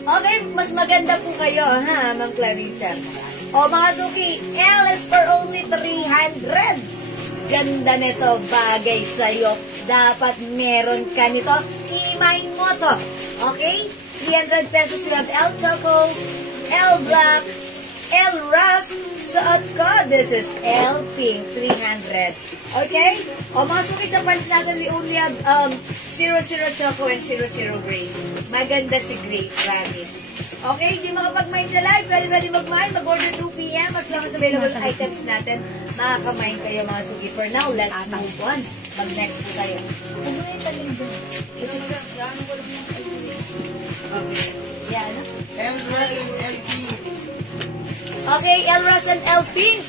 Okay, mas maganda po kayo, ha, Ma'am Clarissa. O, mga suki, L is for only 300. Ganda nito, bagay sa'yo. Dapat meron ka nito. Imain mo to. Okay? 300 pesos. We have L Choco, L Black, L Rust. Suot ko, this is L Pink, 300. Okay? O, mga suki sa pants natin, we only have 00 Choco and 00 Gray. Maganda si Gray, promise. Okay, hindi makapag-mind sa live. Pwede mag-mind. Mag-order 2 p.m. As long as available items natin, makaka-mind kayo mga suki. For now, let's move on. Mag-next po tayo. Ano yung talim doon? Okay. Yan. L-Ras and L-P. Okay, L-Ras and L-Pink.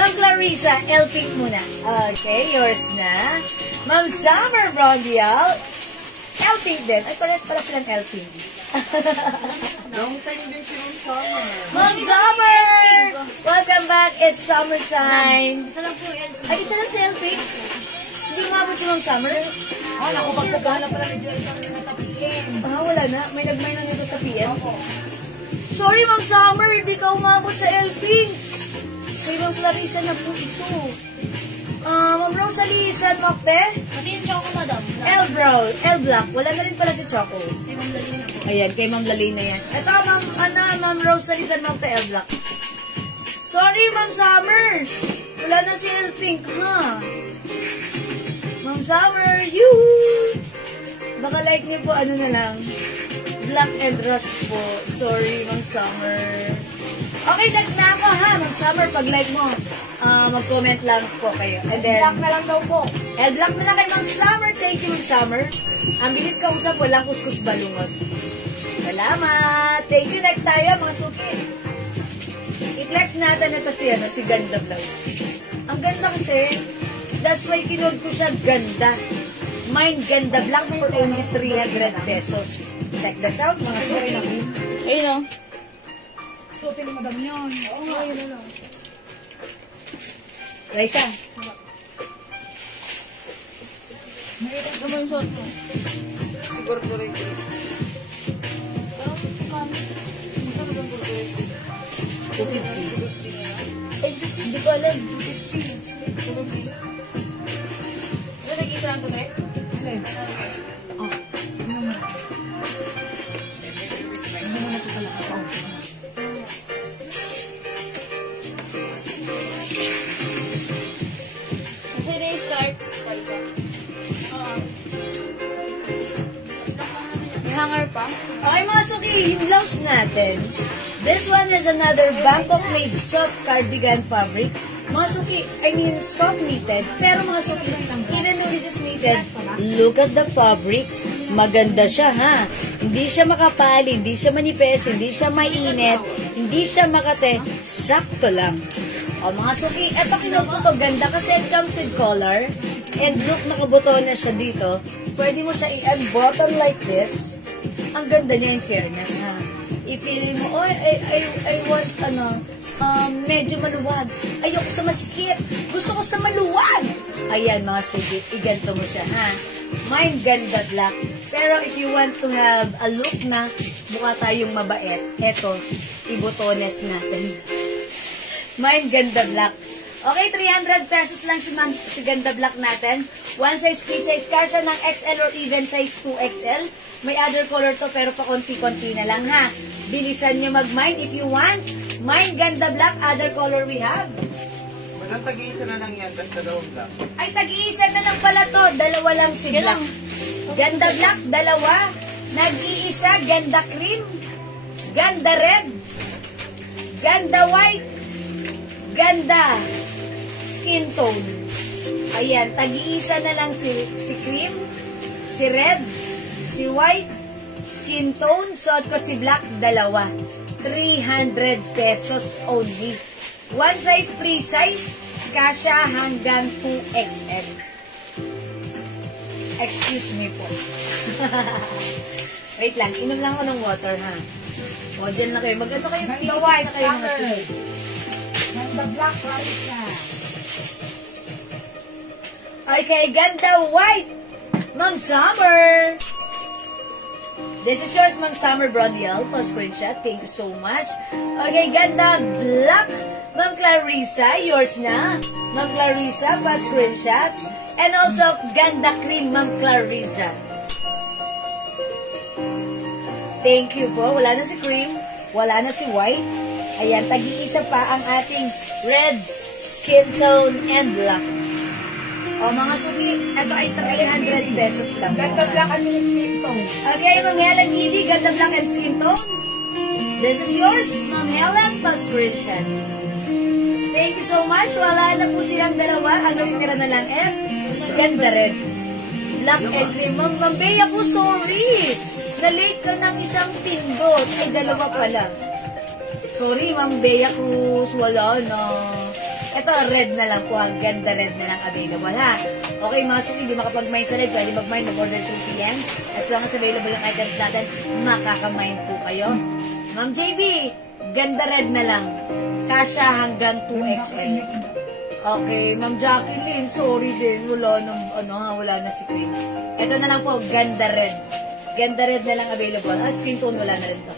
Ma'am Clarissa, L-Pink muna. Okay, yours na. Ma'am Summer Brondial, L-Pink din. Ay, pares pala silang L-Pink. Long time din si Ma'am Summer. Ma'am Summer! Welcome back. It's summertime. Isa lang po yung Ay, isa lang si L-Pink. Hindi umabot si Ma'am Summer. Naku, pagpagana pala medyo isang nasa PM. Wala na. May nagmay na nito sa PM. Sorry, Ma'am Summer. Hindi ka umabot sa L-Pink. Kay Ma'am Clarissa na po ito. Ma'am Rosalie, saan mo, te? Pati yung choco, madam. L-Black. Wala na rin pala si Choco. Kay Ma'am Lalina po. Ayan, kay Ma'am Lalina yan. Ito, Ma'am Rosalie, saan mo, te? L-Black. Sorry, Ma'am Summer. Wala na si L-Pink, ha? Ma'am Summer, you! Baka like niyo po, ano na lang, Black and Rust po. Sorry, Ma'am Summer. Okay, next na ako, ha? Ma'am Summer, pag like mo, mag-comment lang po kayo. And then, Black na lang daw po. L-Black na lang kay Ma'am Summer. Thank you, Ma'am Summer. Ang bilis kausap, walang kuskus balungos. Salamat! Thank you, next tayo, mga suki. I-flex natin ito si Ganda Vlog. Ang ganda kasi, that's why kinod ko siya ganda. Mine Ganda Black for only 300 pesos. Check this out, mga suki. Ayun o. Suotin ni madam yun. Oo nga, yun lang. Raisa, Naman shot mo. Siguro ko rin. ay, hindi ko alam. Ano nag-isa ang tunay? Kasi na-start. May hanger pa? Okay, mga suki, yung blouse natin. This one is another Bangkok made soft cardigan fabric. Mga suki, I mean soft knitted. Pero mga suki, even though this is knitted, look at the fabric. Maganda siya, ha? Hindi siya makapal, hindi siya manipes, hindi siya mainit, hindi siya makate. Sakto lang. O mga suki, eto kinod ko to ganda kasi it comes with collar. And look, nakabuton na siya dito. Pwede mo siya i-unbutton like this. Ang ganda niya in fairness, ha? I-feeling mo, oh, I want, medyo maluwag. Ayoko sa masikip. Gusto ko sa maluwag. Ayan, mga sugit. Iganto mo siya, ha? Mine Ganda Black. Pero if you want to have a look na mukha tayong mabait, eto, ibutones natin. Mine Ganda Black. Okay, 300 pesos lang si Ganda Black natin. One size, free size, kasya ng XL or even size 2XL. May other color to pero pa konti-konti na lang, ha? Bilisan nyo mag-mine if you want. Mine Ganda Black, other color we have. Madam, tag-iisa na lang yan, tas dalawang black. Ay, tag-iisa na lang pala to. Dalawa lang si Black. Ganda Black, dalawa. Nag-iisa, Ganda Cream. Ganda Red. Ganda White. Ganda Skin Tone. Ayan, tag-iisa na lang si Cream, si Red, si White, Skin Tone. Suot ko si Black, dalawa. 300 pesos only. One size, free size, kasya hanggang 2XL. Excuse me po. Wait lang, inom lang ako ng water, ha? O, dyan na kayo. Mag-ano kayo? Ganda white, na kayo mga color. sulit. Ganda black, Clarissa. Okay, ganda white. Ma'am Summer. This is yours, Ma'am Summer Brodiel. For screenshot. Thank you so much. Okay, ganda black. Ma'am Clarissa, yours na. Ma'am Clarissa, pa screenshot. And also, ganda cream, Ma'am Clarissa. Thank you po. Wala na si cream. Wala na si white. Ayan, tag-iisa pa ang ating red, skin tone, and black. O, mga suki, ito ay 300 pesos lang. Ganda black and skin tone. Okay, Ma'am Helen Gibby, ganda black and skin tone. This is yours, Ma'am Helen, pa-screenshot. Thank you so much. Wala na po silang dalawa. Ang natitira na lang is ganda red. Black and cream. Ma'am Bea ko, sorry. Na-late ka ng isang pindot. Ay, dalawa pala. Sorry, Ma'am Bea Cruz. Wala na. Ito, red na lang po. Ang ganda red na lang available, ha? Okay, mga suki, hindi makapag-mine sa red. Pwede mag-mine, mag-order 2 p.m. As long as available ang items natin, makaka-mine po kayo. Ma'am JB, ganda red na lang. Kasha hanggang 2XL. Okay, Ma'am Jacqueline, sorry din. Wala na, wala na si cream. Ito na lang po, ganda red. Ganda red na lang available. Skin tone, wala na rin to.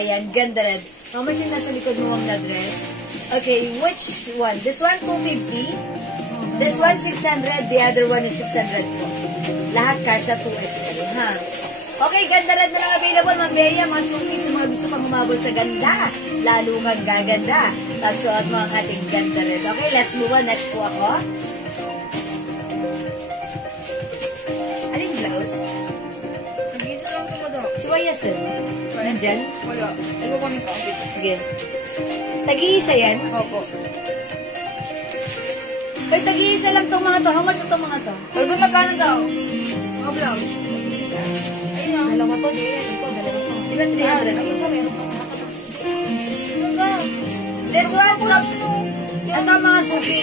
Ayan, ganda red. How much yung nasa likod mo, Ma'am na dress? Okay, which one? This one, 250. This one, 600. The other one is 600 po. Lahat kasha 2XL, ha? Okay, ganda red na lang available, Ma'am Bea. Mga suki sa mga gusto pang humabol sa ganda. Lalo kang gaganda. Tagsuot mo ang ating ganda red. Okay, let's move on. Next po ako. Aling blouse? Nag-isa lang ito mo daw. Si Wayasin. Nandyan? Wala. Ego ko nito. Sige. Tag-iisa yan? Opo. Ay, tag-iisa lang itong mga to. How much itong mga to? Pero magkano daw? Mga blouse. Nag-iisa. Ayun o. Dalawa to, di. Ito, dalawa to. Di ba 300? Ayun ka, meron pa. This one, ito mga suki,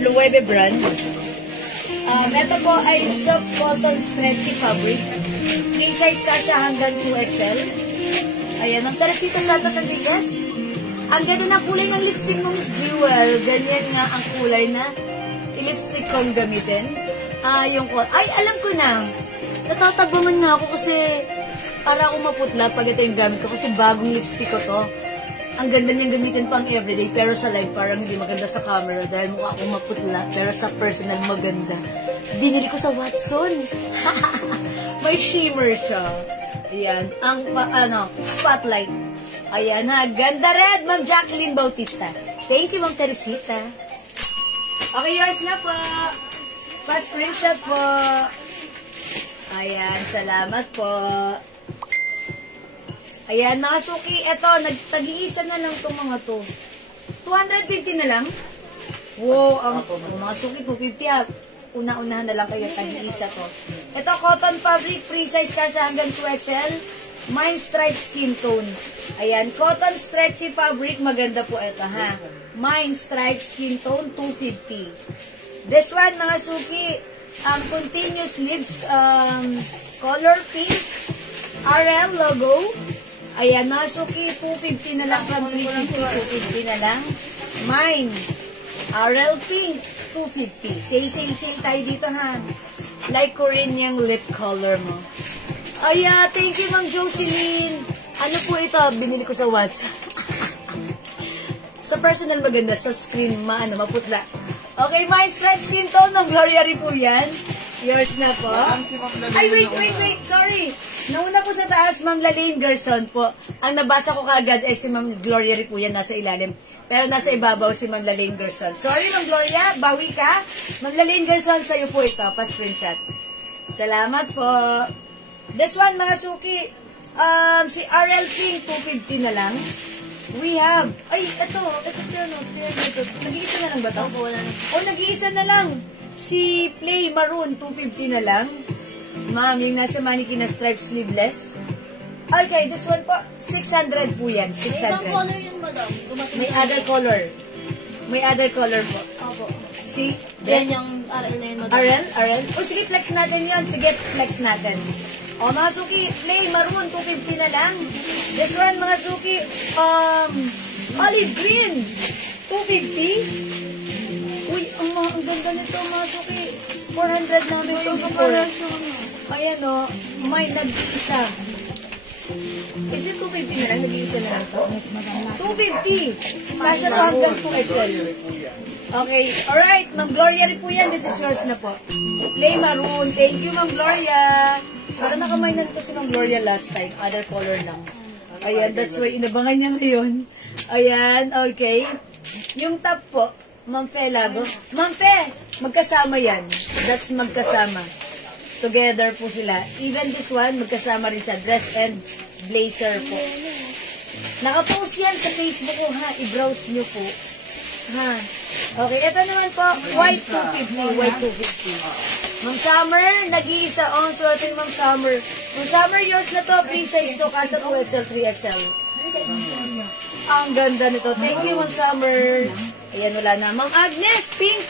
Loewe brand. Ito po ay soft cotton stretchy fabric. King size kasha hanggang 2XL. Ayan, ang Teresita Santos ang tigas. Ang ganda ng kulay ng lipstick mo, Miss Jewel. Ganyan nga ang kulay na lipstick kong gamitin. Ay, alam ko na. Natatagbaman nga ako kasi para ako maputla pag ito yung gamit ko kasi bagong lipstick ko to. Ang ganda niyang gamitin pang everyday pero sa live parang hindi maganda sa camera dahil mukha akong maputla pero sa personal maganda. Binili ko sa Watson. May shimmer siya. Ayan. Ang spotlight. Ayan ha. Ganda red, Ma'am Jacqueline Bautista. Thank you, Ma'am Teresita. Okay, yours na po. Pa-screenshot po. Ayan. Salamat po. Ayan, mga suki, eto, nagtag-iisa na lang itong mga to. 250 na lang? Wow, mga suki, 250 ha. Una-unahan na lang kayo, tag-iisa to. Ito, cotton fabric, free size kasha hanggang 2XL. Mine stripe skin tone. Ayan, cotton stretchy fabric, maganda po ito ha. Mine stripe skin tone, 250. This one, mga suki, continuous sleeves, color pink, RL logo. Ayan, mga suki, 250 na lang from 350, 250 na lang. Mine, RL Pink, 250. Sale tayo dito, ha. Like Korean yung lip color mo. Ayan, thank you, Ma'am Jocelyn. Ano po ito? Binili ko sa WhatsApp. Sa personal maganda, sa screen, maputla. Okay, my striped skin tone, Ma'am Gloria rin po yan. Yours na po. Ay, wait. Sorry. Nauna po sa taas, Ma'am Lalaine Gerson po. Ang nabasa ko kaagad ay si Ma'am Gloria rin po yan, nasa ilalim. Pero nasa ibabaw si Ma'am Lalaine Gerson. Sorry, Ma'am Gloria. Bawi ka. Ma'am Lalaine Gerson, sa'yo po ito. Pa-screenshot. Salamat po. This one, mga suki. Si RL King, 250 na lang. We have, ito siya, no? Nag-iisa na lang ba ito? Nag-iisa na lang. Si Play Maroon, 250 na lang. Ma'am, yung nasa mannequin na striped sleeveless. Okay, this one po, 600 po yan. 600. Ibang color yun, madam. May other color. May other color po. Opo. See? Yes. Yan yung RL na yun. RL? O sige, flex natin yun. Sige, flex natin. O mga suki, play maroon, 250 na lang. This one, mga suki, olive green, 250. Uy, ang ganda nito, mga suki. 400 namin ito before. Ayan o, may nag-iisa. Is it 250 na lang? Nag-iisa na lang ito? 250. Kasha to hanggang 2XL. Okay, alright. Ma'am Gloria rin po yan. This is yours na po. Play maroon. Thank you, Ma'am Gloria. Para nakamay na nito si Ma'am Gloria last time. Other color lang. Ayan, that's why inabangan niya ngayon. Ayan, okay. Yung top po, Ma'am Fe Lago. Ma'am Fe, magkasama yan. That's magkasama. Together po sila. Even this one, magkasama rin siya. Dress and blazer po. Nakapost yan sa Facebook ko, ha? I-browse nyo po. Ha? Okay, ito naman po, white 250. White 250. Ma'am Summer, nag-iisa. Oh, suotin Ma'am Summer. Ma'am Summer, yours na to. Please size to. Kasha 2XL, 3XL. Ang ganda nito. Thank you, Ma'am Summer. Ayan, wala na. Ma'am Agnes, pink.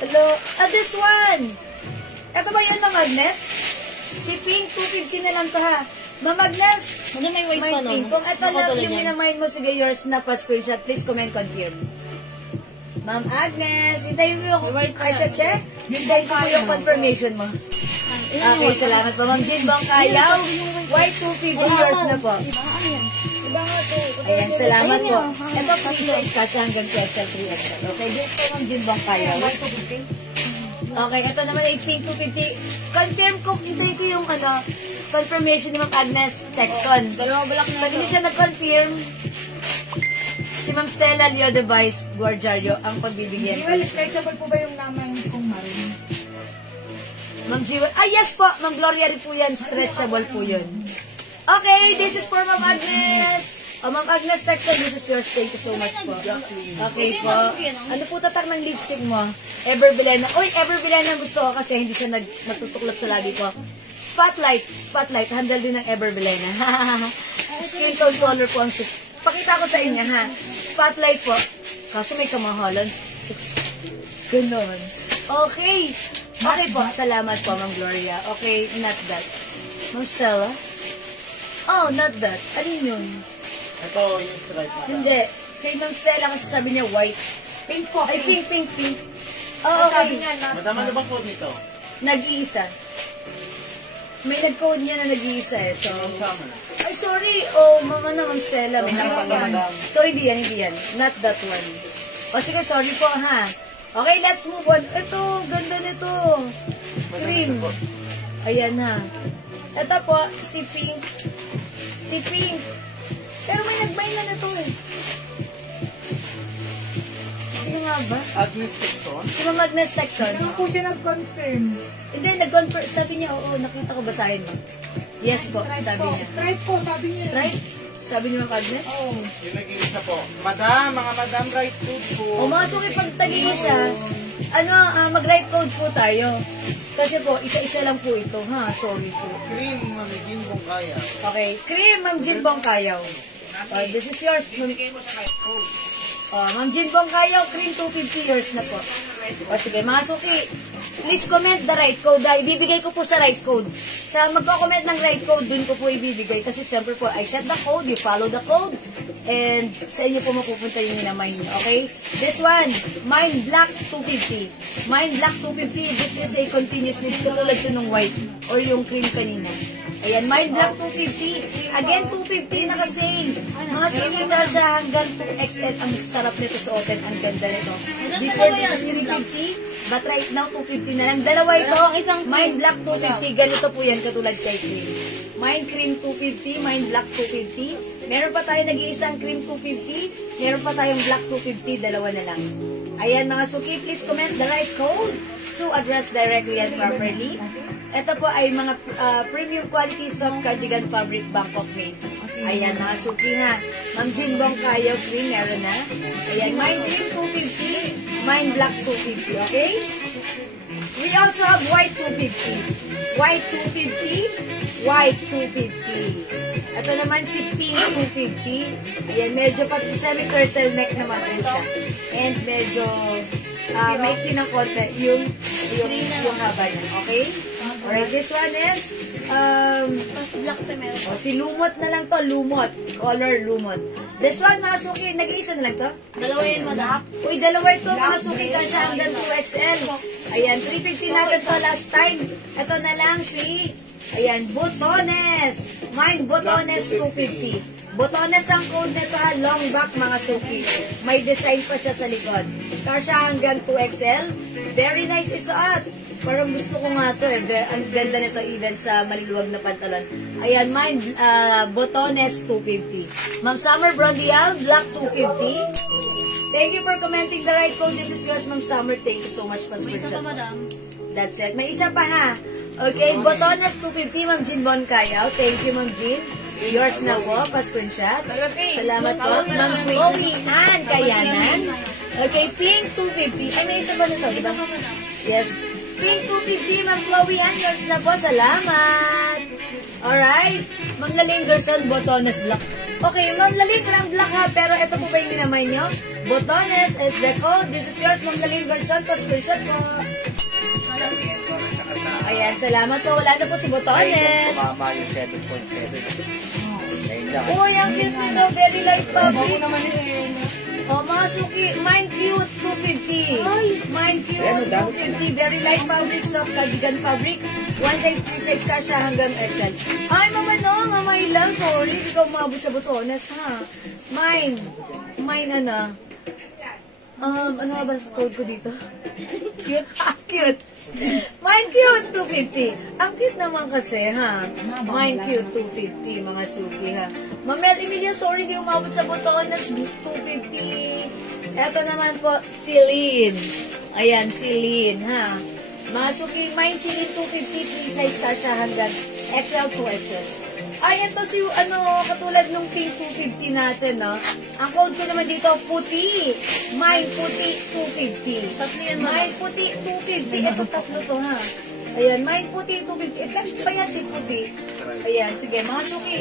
Hello. This one. Ito ba yan, Ma'am Agnes? Si pink, 250 na lang to, ha? Ma'am Agnes, Ano may white pa, no? pink. Kung ito lang yung minamind mo, sige, yours na pa screenshot. Please comment, confirm. Ma'am Agnes, hintayin mo yung check. Hintayin ko yung confirmation mo. Okay, salamat po. Ma'am Jean Bongkayaw, white 250, yours na po. Ayan, salamat po. Ito, free size kasi hanggang 2XL, 3XL. Okay, this po Ma'am Jean Bongkayaw. White 250. Okay, ito naman ay pink 250. Confirm ko, hintayin ko yung confirmation ni Ma'am Agnes Texon. Dalawang balak na Pag hindi siya nag-confirm, si Ma'am Stella Leo Device Guardiario ang pagbibigyan. Well, flexible po ba yung naman kung maroon? Ma'am Jewel, yes po, Ma'am Gloria rin po yan, stretchable po yun. Okay, this is for Ma'am Agnes. Ma'am Agnes Texon, this is yours. Thank you so much po. Okay po. Ano po tatak ng lipstick mo? Ever Bilena. Uy, Ever Bilena gusto ko kasi hindi siya nagtutuklap sa labi ko. Spotlight, handle din ng Ever Bilena. Skin tone color po ang pakita ko sa inyo, ha? Spotlight po. Kaso may kamahalan. 6. Ganon. Okay. Okay po. Salamat po, Ma'am Gloria. Okay, not that. Ma'am Stella? Oh, not that. Alin yun? Ito yung stripe na. Hindi. Kay Ma'am Stella kasi sabi niya white. Pink po. Ay, pink. Oh, okay. Madam, ano bang code nito? Nag-iisa. May nag-code niya na nag-iisa eh. So, Summer. ay, sorry. Oh, Mama Stella. May nakapagawa. So, hindi yan. Not that one. O, sige, sorry po, ha. Okay, let's move on. Ito, ganda nito. Cream. Ayan, ha. Ito po, si Pink. Pero may nag-buy na nito, eh. Sino nga ba? Agnes Texon. Si Ma'am Agnes Texon. Ano po siya nag-confirm? Hindi, nag-confirm. Sabi niya, oo, nakita ko, basahin mo. Yes po, sabi niya. Stripe po, sabi niya. Stripe? Sabi ni Ma'am Agnes? Oo. Yung nag-iisa po. Madam, mga madam, right food po. O mga suki pag tag-iisa, mag-right code po tayo. Kasi po, isa-isa lang po ito, ha? Sorry po. Cream, Ma'am Jean Bongkaya. Okay, cream, Ma'am Jean Bongkayaw. This is yours. Ma'am Jean Bongkayaw, cream 250 yours na po. O sige, mga suki, please comment the right code. Ibibigay ko po sa right code. Sa magko-comment ng right code, dun ko po ibibigay. Kasi syempre po, I set the code, you follow the code, and sa inyo po mapupunta yung minamine nyo. Okay? This one, Mine Black 250. Mine Black 250, this is a continuous needs. Katulad to nung white or yung cream kanina. Ayan, Mine Black 250. Again, 250 naka-sale. Mga sunita siya hanggang 2XL. Ang sarap nito suotin. Ang ganda nito. Before this is 350, but right now 250 na lang. Dalawa ito. Mine Black 250. Ganito po yan katulad kay cream. Mine Cream 250, Mine Black 250. Meron pa tayo nag-iisang Cream 250. Meron pa tayong Black 250. Dalawa na lang. Ayan mga suki, please comment the right code to address directly and properly. Ito po ay mga premium quality soft cardigan fabric Bangkok made. Ayan, mga suki nga. Ma'am Jean Bongkayaw cream, meron na. Ayan, Mine Cream 250, Mine Black 250, okay? We also have white 250. White 250, white 250. Ito naman si pink 250. Ayan, medyo semi-turtleneck naman po siya. And medyo maiksi ng konti yung haba niya. Okay? Alright, this one is, Black to meron. si lumot na lang to, lumot. Color lumot. This one, mga suki, nag-iisa na lang to? Dalawa yun, madam. Uy, dalawa ito, mga suki ka siya hanggang 2XL. Ayan, 350 natin to last time. Ito na lang si, ayan, Botones. Mine, Botones 250. Botones ang code nito ha, long back mga suki. May design pa siya sa likod. Kasya hanggang 2XL. Very nice isuot. Parang gusto ko nga ito eh. Ang ganda nito even sa maliluwag na pantalon. Ayan, mine, Botones 250. Ma'am Summer Brondial, black 250. Thank you for commenting the right code. This is yours, Ma'am Summer. Thank you so much, May isa pa, madam. That's it. May isa pa ha. Okay, Botones 250, Ma'am Jean Boncayaw. Thank you, Ma'am Jean. Yours na po, pa-screenshot. Salamat po. Ma'am Chloe Ann Kayanan. Okay, pink 250. Ay, may isa ba nito, diba? Yes. Pink 250, Ma'am Chloe Ann. Yours na po. Salamat. Alright. Ma'am Laling Gerson, Botones Black. Okay, Ma'am Laling lang black ha. Pero ito po ba yung minamay nyo? Botones is the code. This is yours, Ma'am Laling Gerson. Pa-screenshot po. Ayan, salamat po. Wala na po si Botones. Tumama yung 7.7. Ayun lang. Uy, ang cute nito. Very light fabric. Oh, mga suki. Mine cute, 250. Mine cute, 250. Very light fabric, soft cardigan fabric. One size, free size ka siya hanggang XL. Ay, mama no, mama ilang. Sorry, hindi ka umabot sa Botones, ha? Mine. Mine, ano? Ano nga ba sa code ko dito? Cute? Cute. Mine cute, 250. Ang cute naman kasi, ha? Mine cute, 250, mga suki, ha? Mamel Emilia, sorry, di umabot sa Botones, 250. Eto naman po, Celine. Ayan, Celine, ha? Mga suki, mine Celine, 250, free size ka siya hanggang XL to XL. Ay, ito si, katulad nung pink 250 natin, no? Ang code ko naman dito, puti. Mine, puti, 250. Tatlo yan, Mine, puti, 250. Ito, tatlo to, ha? Ayan, mine, puti, 250. Text pa yan si puti. Ayan, sige, mga suki.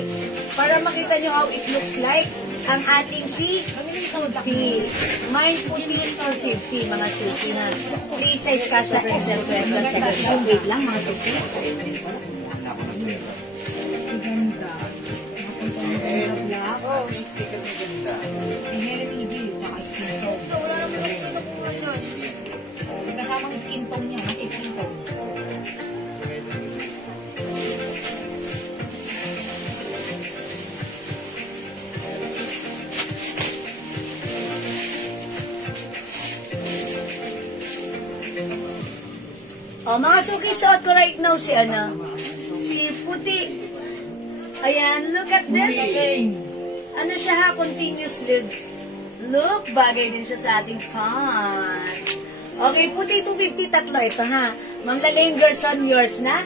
Para makita nyo how it looks like, ang ating si puti. Mine, puti, 250, mga suki, ha? Free size ka siya, XL to XL. Sige, wait lang, mga suki. Kasamang skin tone niya, may skin tone. Oh, mga suki, suot ko right now si puti. Ayan, look at this. Ano siya ha? Continuous sleeves. Look, bagay din siya sa ating pants. Okay, puti 250, tatlo ito ha. Ma'am Laling Gerson, yours na?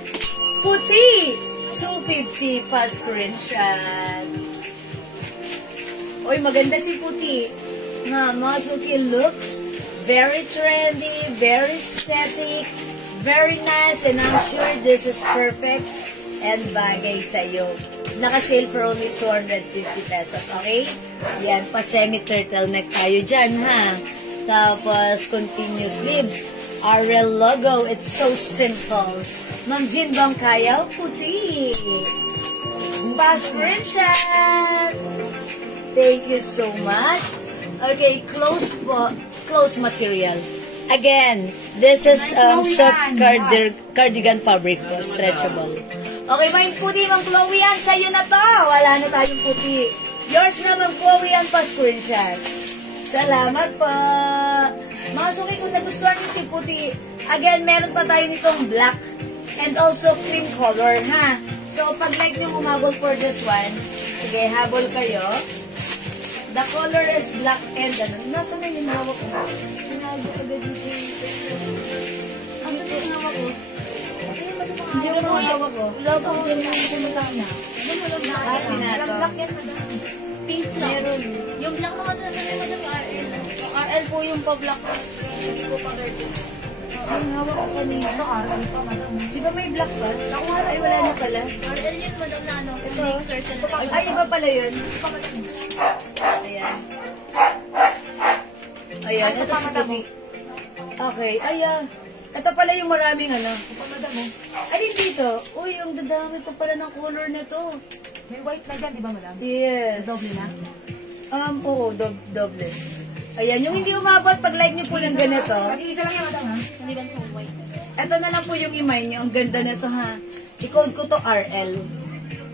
Puti! 250 pa screenshot. Uy, maganda si puti. Nga, mga suki, look. Very trendy, very aesthetic, very nice, and I'm sure this is perfect and bagay sa'yo. Naka-sale for only 250 pesos, okay? Yan, pa semi-turtleneck tayo dyan, ha? Tapos, continuous sleeves. RL logo, it's so simple. Ma'am Jean Boncayaw, puti. Pa-screenshot. Thank you so much. Okay, close po. Close material. Again, this is soft cardigan fabric po, stretchable. Okay, Ma'am Puti, Ma'am Chloe Ann, sa'yo na to. Wala na tayong puti. Yours na, Ma'am Chloe Ann, pa screenshot. Salamat po. Mga suki, kung nagustuhan niyo si puti, again, meron pa tayo nitong black and also cream color, ha? So, pag like niyo humabol for this one, sige, habol kayo. The color is black and nasa na yung hawak ko? Sinabi ko agad yung ang sa hawak ko? Hindi ko na hawak ko. Wala po dyan yung kumatana. Yung walang black. Walang Black yan, madam. Pink lang. Meron. Yung black naman na sabi, madam, RL. Yung RL po yung pa-black. Hindi po pa-color din. Ang hawak ko kanina. Ito, RL pa, madam. Di ba may black pa? Ay, wala na pala. RL yun, madam, na ano. Ito. Turtle. Ay, iba pala yun. Ayan. Ayan, ito si puti. Okay, ayan. Ito pala yung maraming ano. Alin dito? Uy, yung dadami pa pala ng color nito. May white na dyan, di ba madam? Yes. Doble na? Oo, doble. Ayan, yung hindi umabot, pag like niyo po ng ganito, Pag-iisa lang yan madam ha? Hindi ba sa white? ito na lang po yung imay niyo. Ang ganda nito ha. I-code ko to RL.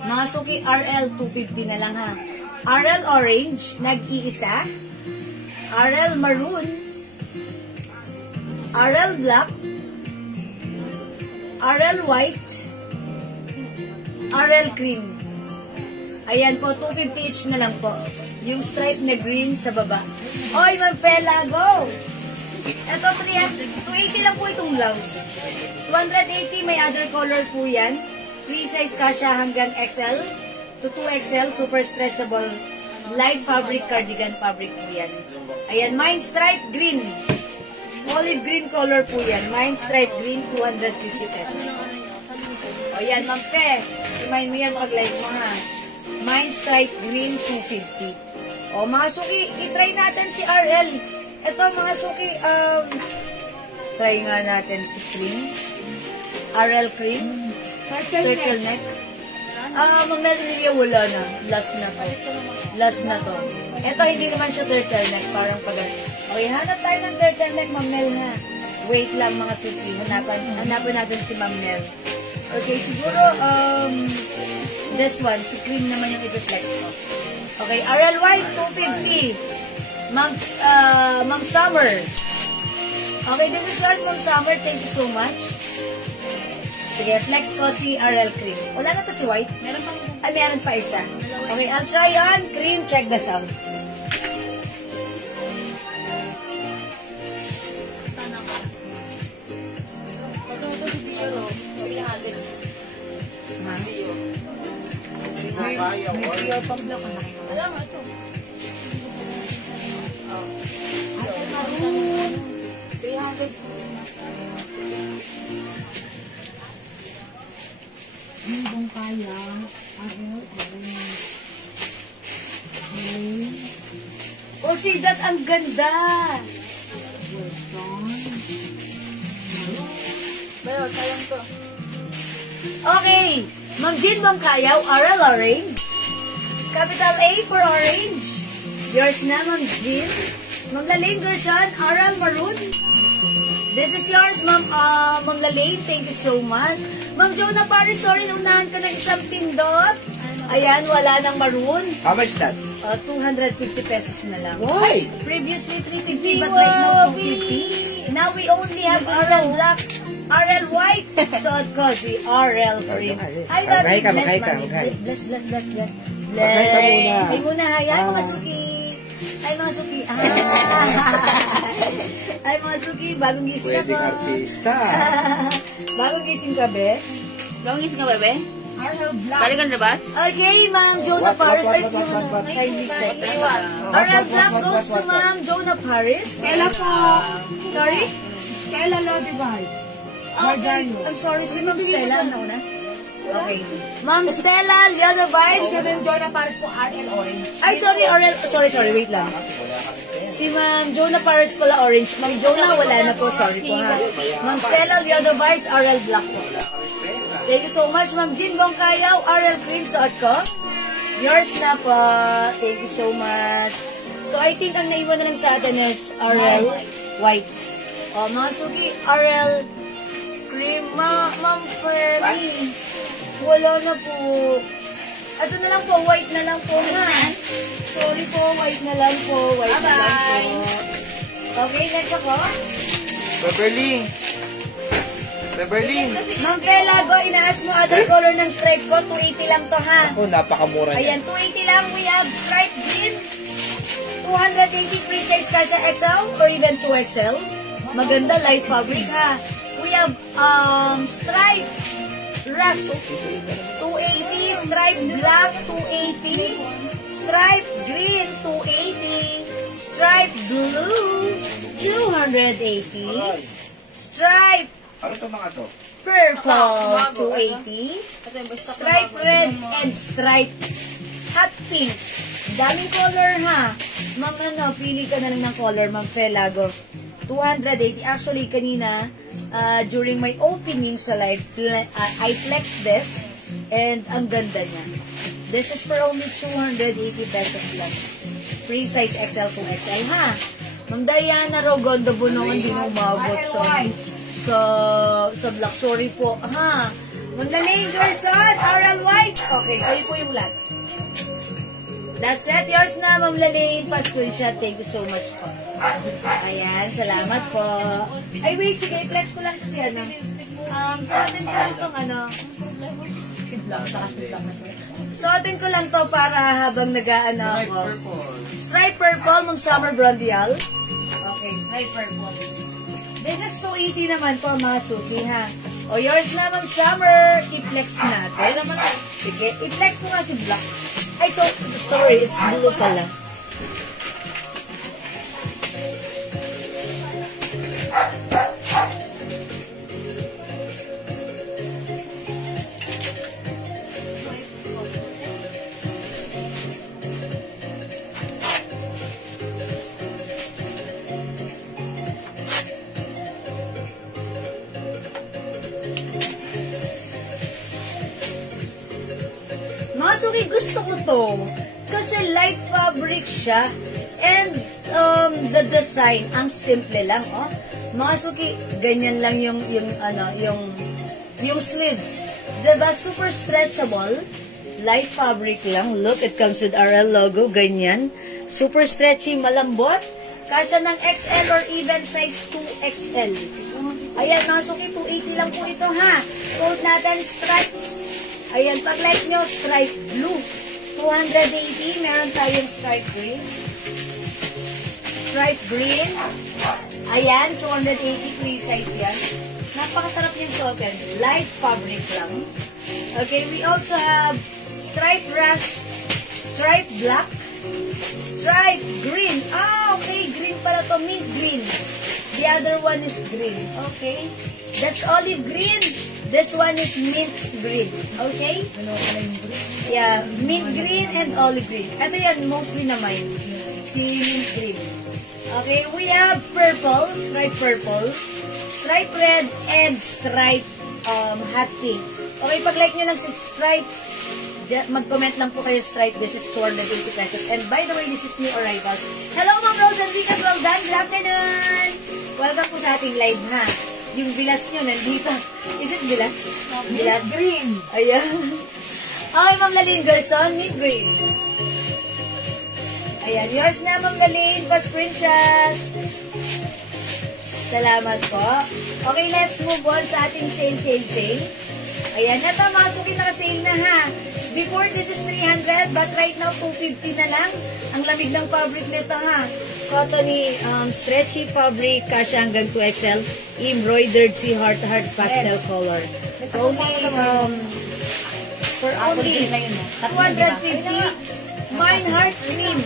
Mga suki, RL 250 na lang ha. RL orange, nag-iisa. RL maroon. RL black. RL white. RL cream. Ayan po, 250 each na lang po. Yung stripe na green sa baba. Oy, Magpela, go! Ito, 280 lang po itong blouse. 280, may other color po yan. Free size kasha hanggang XL to 2XL, super stretchable. Light fabric, cardigan fabric po yan. Ayan, mine stripe green. Olive green color po yan. Mine stripe green, 250 pesos. O yan, Ma'am Pe. Remind mo yan pag-like mo ha. Mine stripe green, 250. O mga suki, itry natin si RL. Ito mga suki, try nga natin si cream. RL cream. Turtleneck. Mag-Melria wala na. Last na to. Last na to. Ito hindi naman siya turtleneck. Parang pag... Okay, hanap tayo ng turtleneck, Ma'am Mel ha. Wait lang mga suki. Hanapan natin si Ma'am Mel. Okay, siguro, this one, si cream naman yung i-reflex ko. Okay, RL White, 250. Ma'am Summer. Okay, this is yours, Ma'am Summer. Thank you so much. Sige, flex ko si RL Cream. Wala na to si White? Meron pang Ay, meron pa isa. Okay, I'll try on cream. Check the sound. sana ka. Pagkato si Dio, pinahabit. May pang block ka na. Wala nga ito. Maroon. 300. Hindi kaya. Oh, see that? Ang ganda! Pero, sayang to. Okay. Ma'am Jean Bangkayaw, RL Orange. Capital A for Orange. Yours na, Ma'am Jean. Ma'am Lalaine Gerson, RL Maroon. This is yours, Ma'am Lalaine. Thank you so much. Ma'am Jonah Paris, sorry, naunahan ka ng isang pindot. Ayan, wala ng maroon. How much that? 250 pesos na lang. Why? Previously 350, but right now 250. Now we only have RL Black, RL White. So, ko si RL Green. Hi, Daddy. Bless, Mami. Bless. Bless. Maghay ka muna. Ay muna, hayan, mga suki. Ay, mga suki. Ay, mga suki. Bagong gising Pwedeng ako. artista. Bagong gising ka, be? Longis ka, bebe? RL Black. Balik ka labas? Okay, Ma'am Jonah Paris. Ay, What? kindly check. Iwan. RL Black goes to Ma'am Jonah Paris. Kela po. Sorry? Kela Lodivay. Okay. I'm sorry, si Ma'am Stella. Ano na? Okay. Ma'am Stella, Leona Vice. Si Ma'am Jonah Paris po, RL Orange. Ay, sorry, RL. Sorry, wait lang. Si Ma'am Jonah Paris pala orange. Ma'am Jonah, wala na po. Sorry po ha. Ma'am Stella, Leona Vice, RL Black po. Thank you so much, Ma'am Jean Bongkayaw, RL Cream, suot ko. Yours na po. Thank you so much. So, I think ang naiwan na lang sa atin is RL White. O, mga sugi, RL Cream. Ma'am Ferry. Wala na po. Ito na lang po, white na lang po ha. Sorry po, white na lang po. White na lang po. Okay, next ako. Beverly. Ma'am Pelago, inaas mo other color ng stripe ko. 280 lang to ha. Ako, napakamura niya. Ayan, 280 lang. We have stripe green. 280 free size kasha XL or even 2XL. Maganda, light fabric ha. We have stripe rust 280, stripe black 280, stripe green 280, stripe blue 280, stripe Ano to mga to? purple 280, stripe red and stripe hot pink. Daming color ha. Ma'am ano, pili ka na lang ng color, Ma'am Pelago. 280. Actually, kanina, during my opening sa live, I flexed this. And ang ganda niya. This is for only 280 pesos lang. Free size XL to XL, ha? Ma'am Diana Rogondo Bunong, hindi mo umabot sa Black. Sorry po, ha? Ma'am Lalaine Gerson, Oral White. Okay, kayo po yung last. That's it. Yours na, Ma'am Lalaine. Pa-screenshot. Thank you so much po. Ayan, salamat po. Ay, wait, sige, flex ko lang kasi ano. Suotin ko lang itong ano. Suotin ko lang to para habang nag-ano ako. Stripe purple, Ma'am Summer Brondial. Okay, stripe purple. This is 280 naman po, mga suki, ha? O, yours na, Ma'am Summer. I-flex natin. Sige, i-flex ko nga si Black. Ay, sorry, it's blue pala. Masuki, gusto ko to. Kasi light fabric siya. And the design, ang simple lang, oh. Masuki, ganyan lang yung sleeves. Diba? Super stretchable. Light fabric lang. Look, it comes with RL logo. Ganyan. Super stretchy, malambot. Kasya ng XL or even size 2XL. Ayan, Masuki, 280 lang po ito, ha. Code natin, stripes. Ayan, pag like nyo, stripe blue. 280, meron tayong stripe green. Stripe green. Ayan, 280, free size yan. Napakasarap yung suotin. Light fabric lang. Okay, we also have stripe rust, stripe black, stripe green. Ah, okay, green pala to, mint green. The other one is green. Okay, that's olive green. This one is mint green. Okay? Yeah, mint green and olive green. Ito yan, mostly na mine. Si mint green. Okay, we have purple, stripe purple, stripe red, and stripe hot pink. Okay, pag like nyo lang si stripe, mag-comment lang po kayo stripe. This is 280 pesos. And by the way, this is new arrivals. Hello, Ma'am Rose and Vicas. Well done. Good afternoon. Welcome po sa ating live, ha? Yung bilas nyo nandito. Is it bilas? Bilas. Green. Ayan. Okay, Ma'am Lalaine Gerson, mint green. Ayan, yours na, Ma'am Lalaine. Pa-screenshot. Salamat po. Okay, let's move on sa ating sale. Ayan, ito, masukin naka-sale na, ha. Before, this is 300, but right now, 250 na lang. Ang lamig ng fabric nito, ha. Cottony, stretchy fabric, kasya hanggang 2XL, embroidered si heart pastel color. For only 250, mine heart cream.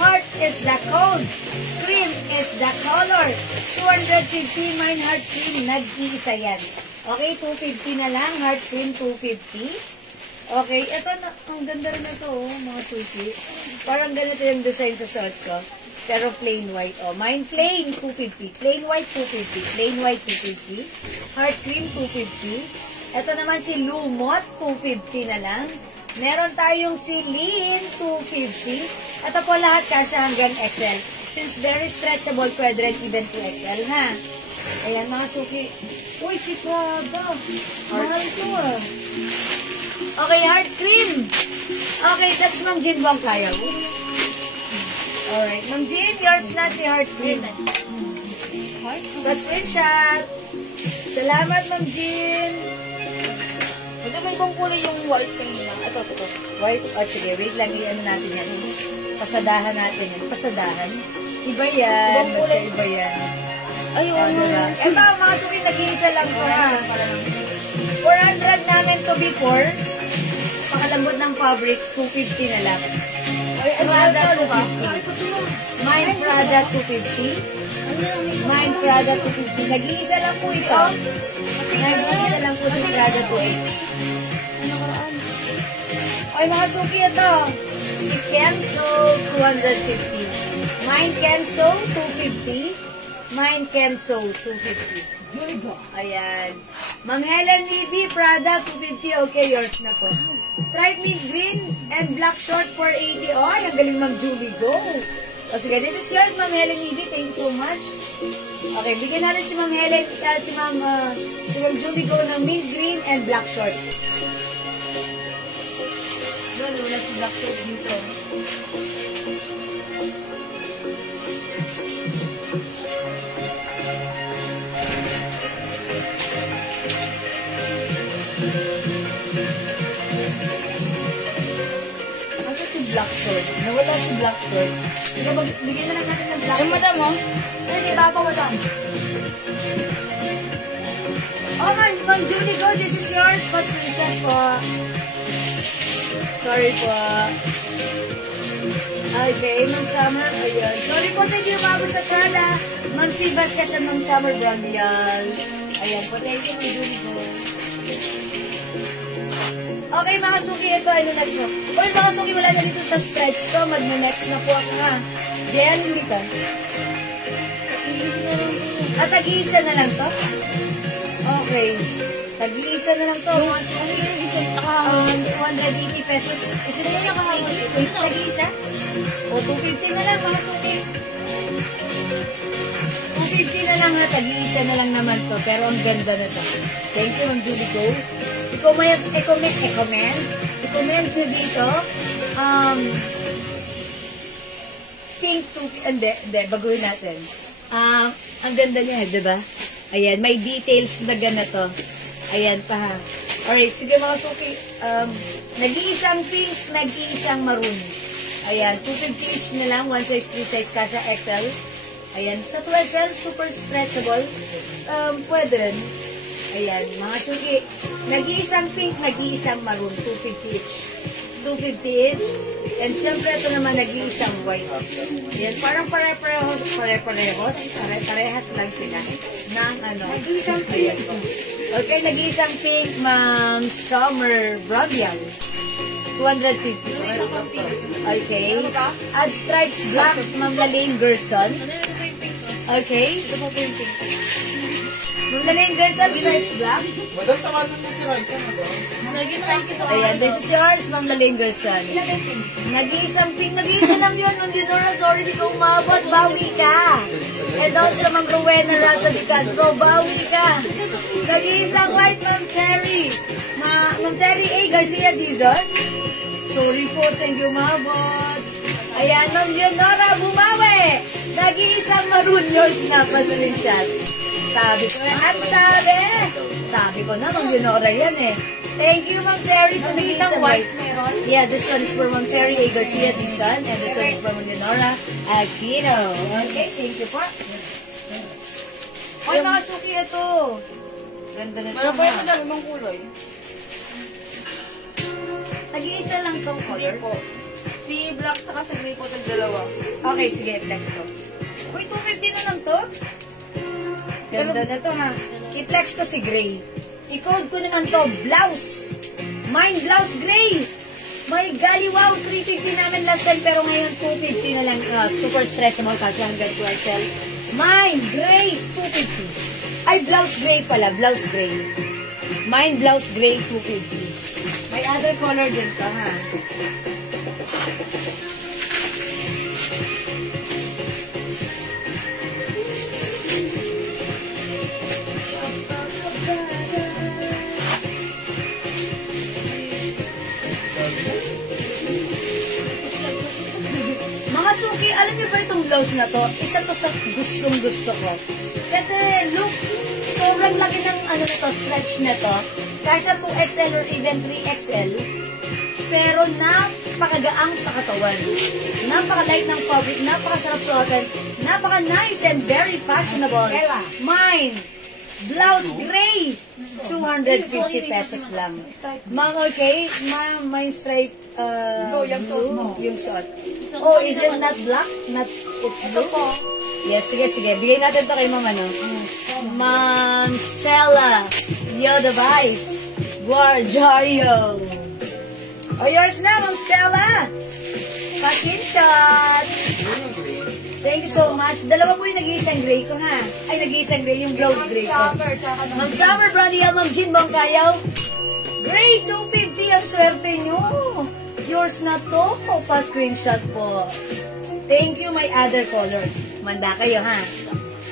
Heart is the code. Cream is the color. 250, mine heart cream. Nag-iisa yan. Okay, 250 na lang. Heart cream, 250. Okay, ito na, ang ganda rin na ito, oh, mga suki. Parang ganito yung design sa suot ko. Pero plain white, oh. Mine plain, 250. Plain white, 250. Plain white, 250. Heart cream, 250. Ito naman si Lumot, 250 na lang. Meron tayong si Lean, 250. Ito po lahat kasya hanggang XL. Since very stretchable, pwede rin even 2XL, ha? Ayan, mga suki. Uy, si Prada. Mahal ko, ah. Okay, heart cream. Okay, that's Ma'am Jean Bongkayaw. Alright, Ma'am Jean, yours na si heart cream. Pa-screenshot. Salamat, Ma'am Jean. Ito may bang kulay yung white kanina? Ito. White? Oh, sige, wait lang. I-ano natin yan. Pasadahan natin yan. Pasadahan. Iba yan. Iba yan. Ayun. Ito, mga suki, nag-iisa lang ko, ha. 400 namin to before. Pakalambot ng fabric, 250 na lang. Prada, 250. Mine Prada, 250. Mine Prada, 250. Nag-iisa lang po ito. Nag-iisa lang po si Prada, 250. Ay, mga suki, ito. Si Kenzo, 250. Mine Kenzo, 250. Mine Kenzo, 250. Ayan. Ma'am Helen Levy, Prada, 250. Okay, yours na po. Stripe mint green and black short, 480. Oh, ang galing Ma'am Julie. Go! O sige, this is yours, Ma'am Helen Levy. Thank you so much. Okay, bigyan natin si Ma'am Helen, si Ma'am Julie Go ng mint green and black short. Wala si black short dito. Ano si black short? Nawala si black short. Bigyan na lang natin ng black Ay, short. madam, oh. Ay, di ba pa, madam? Oh, Ma'am Julie Go, this is yours. Pa-screenshot po. Sorry po. Okay, Ma'am Summer. Ayan. Sorry po sa hindi umabot sa Prada. Ma'am C. Vasquez at Ma'am Summer Brandial. Ayan po. Thank you, Ma'am Julie Go. Okay, mga suki. Ito, ano next mo? Uy, mga suki, wala na dito sa stripes ko. Mag-next na po ako, ha? Diyan, hindi ka. At tag-iisa na lang to? Okay. Tag-iisa na lang to. Mga suki. 280 pesos. Isa na yung nakahawag. Tag-iisa? O, 250 na lang, mga suki. 250 na lang na, tag-iisa na lang naman to. Pero ang ganda na to. Thank you, Ma'am Julie Go. I-comment nyo dito. Pink to, hindi, baguhin natin. Ang ganda niya, diba? Ayan, may details na ganito. Ayan pa ha. Alright, sige mga suki. Nag-iisang pink, nag-iisang maroon. Ayan, 250 each na lang. One size, 3 size, kasha XL. Ayan, sa 2XL, super stretchable. Pwede rin. Ayan, mga suki. Nag-iisang pink, nag-iisang maroon. 250 each. 250 each. And syempre, ito naman nag-iisang white. Ayan, parang pare-parehas lang sila. Ng ano. Okay, nag-iisang pink, Ma'am Summer Brandial. 250. Okay. Add stripes black, Ma'am Lalaine Gerson. Okay. Ma'am Lalaine Gerson, stripes black. Madam, tawanan mo si Raisa, madam. Ayan, this is yours, Ma'am Lalaine Gerson. Nag-iisang pink, nag-iisa lang yun. Ma'am Leonora, sorry, di ko umabot. Bawi ka. And also, Ma'am Rowena Raza de Castro, bawi ka. Nag-iisang white, Ma'am Terry. Ma'am Terry A. Garcia Dizon. Sorry po sa hindi umabot. Ayan, Ma'am Leonora, bumawi. Nag-iisang maroon yours na pa sa chat. Sabi ko na, sabi ko na, Ma'am Leonora yan eh. Thank you, Ma'am Terry, sa nag-iisang white. Yeah, this one is for Ma'am Terry A. Garcia Dizon, and this one is for Ma'am Leonora Aquino. Okay, thank you po. Oy, mga suki ito. Ganda na ito. Meron po yung madam, ibang kulay. Nag-iisa lang tong color. Hindi po. Si black saka sa gray po tag dalawa. Okay, sige, flex ko. Uy, 250 na lang to? Ganda na to, ha? I-flex ko si gray. I-code ko naman to, blouse. Mine blouse gray. May gali, wow, 350 namin last time, pero ngayon 250 na lang. Super stretchable, kasi hanggang 2XL. Mine gray, 250. Ay, blouse gray pala, blouse gray. Mine blouse gray, 250. May other color din pa, ha? Mga suki, alam niyo ba itong blouse na to? Isa to sa gustong-gusto ko. Kasi look, sobrang laki ng ano na to, stretch na to. Kasya 2XL or even 3XL. Pero napakagaang sa katawan. Napaka-light ng fabric, napakasarap suotin, napaka-nice and very fashionable. Mine, blouse gray, 250 pesos lang. Ma'am, okay? Ma'am, mine stripe blue, yung suot. Oh, is it not black? Not, it's blue? Yes, sige. Bigay natin to kay Ma'am, ano? Ma'am Stella, Yoda Vice, Guarjario. Oh, yours na, Ma'am Stella. Pakin shot. Thank you so much. Dalawa po yung nag-iisang gray ko, ha? Ay, nag-iisang gray, yung blouse gray ko. Ma'am Summer, Brody, Ma'am Jean Bangkayaw. Gray, 250 ang swerte nyo. Yours na to. Pa-screenshot po. Thank you, my other color. Manda kayo, ha?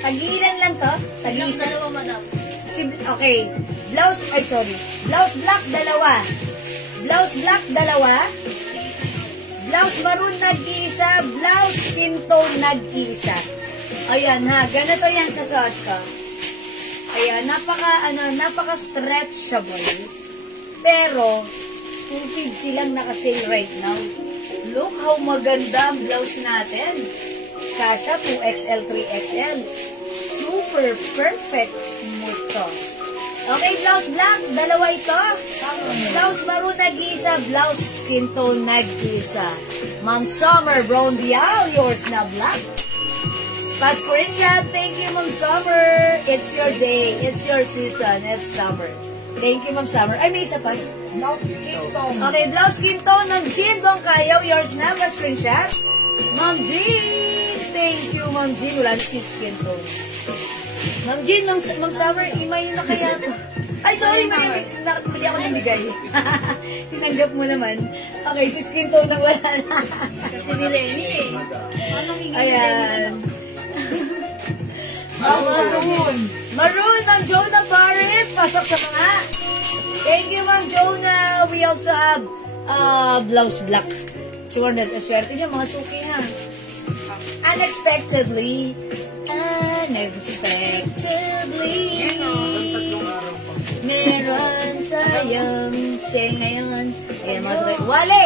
Tag-iilan lang to? Tag-iisa? Dalawa, madam. Okay. Blouse, ay sorry. Blouse black, dalawa. Blouse black, dalawa. Blouse maroon, nag-iisa. Blouse skin tone, nag-iisa. Ayan ha, ganito yan sa suot ko. Ayan, napaka-stretchable. Pero, 250 lang naka-sale right now. Look how maganda ang blouse natin. Kasha 2XL, 3XL. Super perfect mo to. Okay, blouse black, dalawa ito. Blouse maroon, nag-iisa. Blouse skin tone, nag-iisa. Ma'am Summer, brown dial, yours na black. Pass ko rin siya. Thank you, Ma'am Summer. It's your day. It's your season. It's summer. Thank you, Ma'am Summer. Ay, may isa pa. Blouse skin tone. Okay, blouse skin tone ng Jean Bongkayaw. Yours na. Pass screenshot. Ma'am Jean. Thank you, Ma'am Jean. Wala na skin tone. Ma'am Jean, Ma'am Summer, imay na kaya to. Ay, sorry, mali ako namigay. Tinanggap mo naman. Okay, si skin tone nang wala na. Kasi ni Lenny eh. Ayan. Maroon, Ma'am Jonah Paris. Pasok sa mga. Thank you, Ma'am Jonah. We also have blouse black. 200. Swerte niya, mga suki ha. Unexpectedly. Meron tayong sale ngayon. Ayan, mga suki. Wale!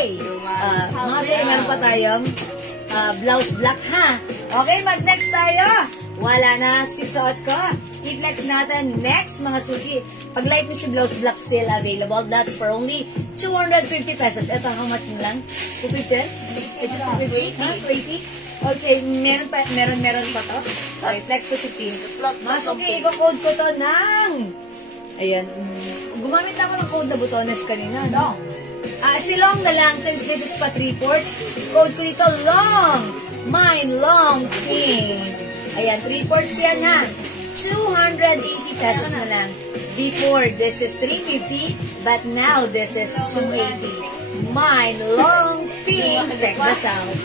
Mga suki, meron pa tayong blouse black ha. Okay, mag-next tayo. Wala na si suot ko. I-flex natin next mga suki. Pag light ni si blouse black still available. That's for only 250 pesos. Ito, how much na lang? 250? Is it 250? 20? Okay, meron pa to. Okay, flex ko si Pink. Mga suki, i-code ko to ng... Ayan. Gumamit ako ng code na butones kanina, no? Si Long na lang, since this is pa 3/4. Code ko dito, Long. Mine, Long, Pink. Ayan, 3/4 yan ha. 280 pesos na lang. Before, this is 350, but now this is 280. Mine, Long, Pink. Check this out.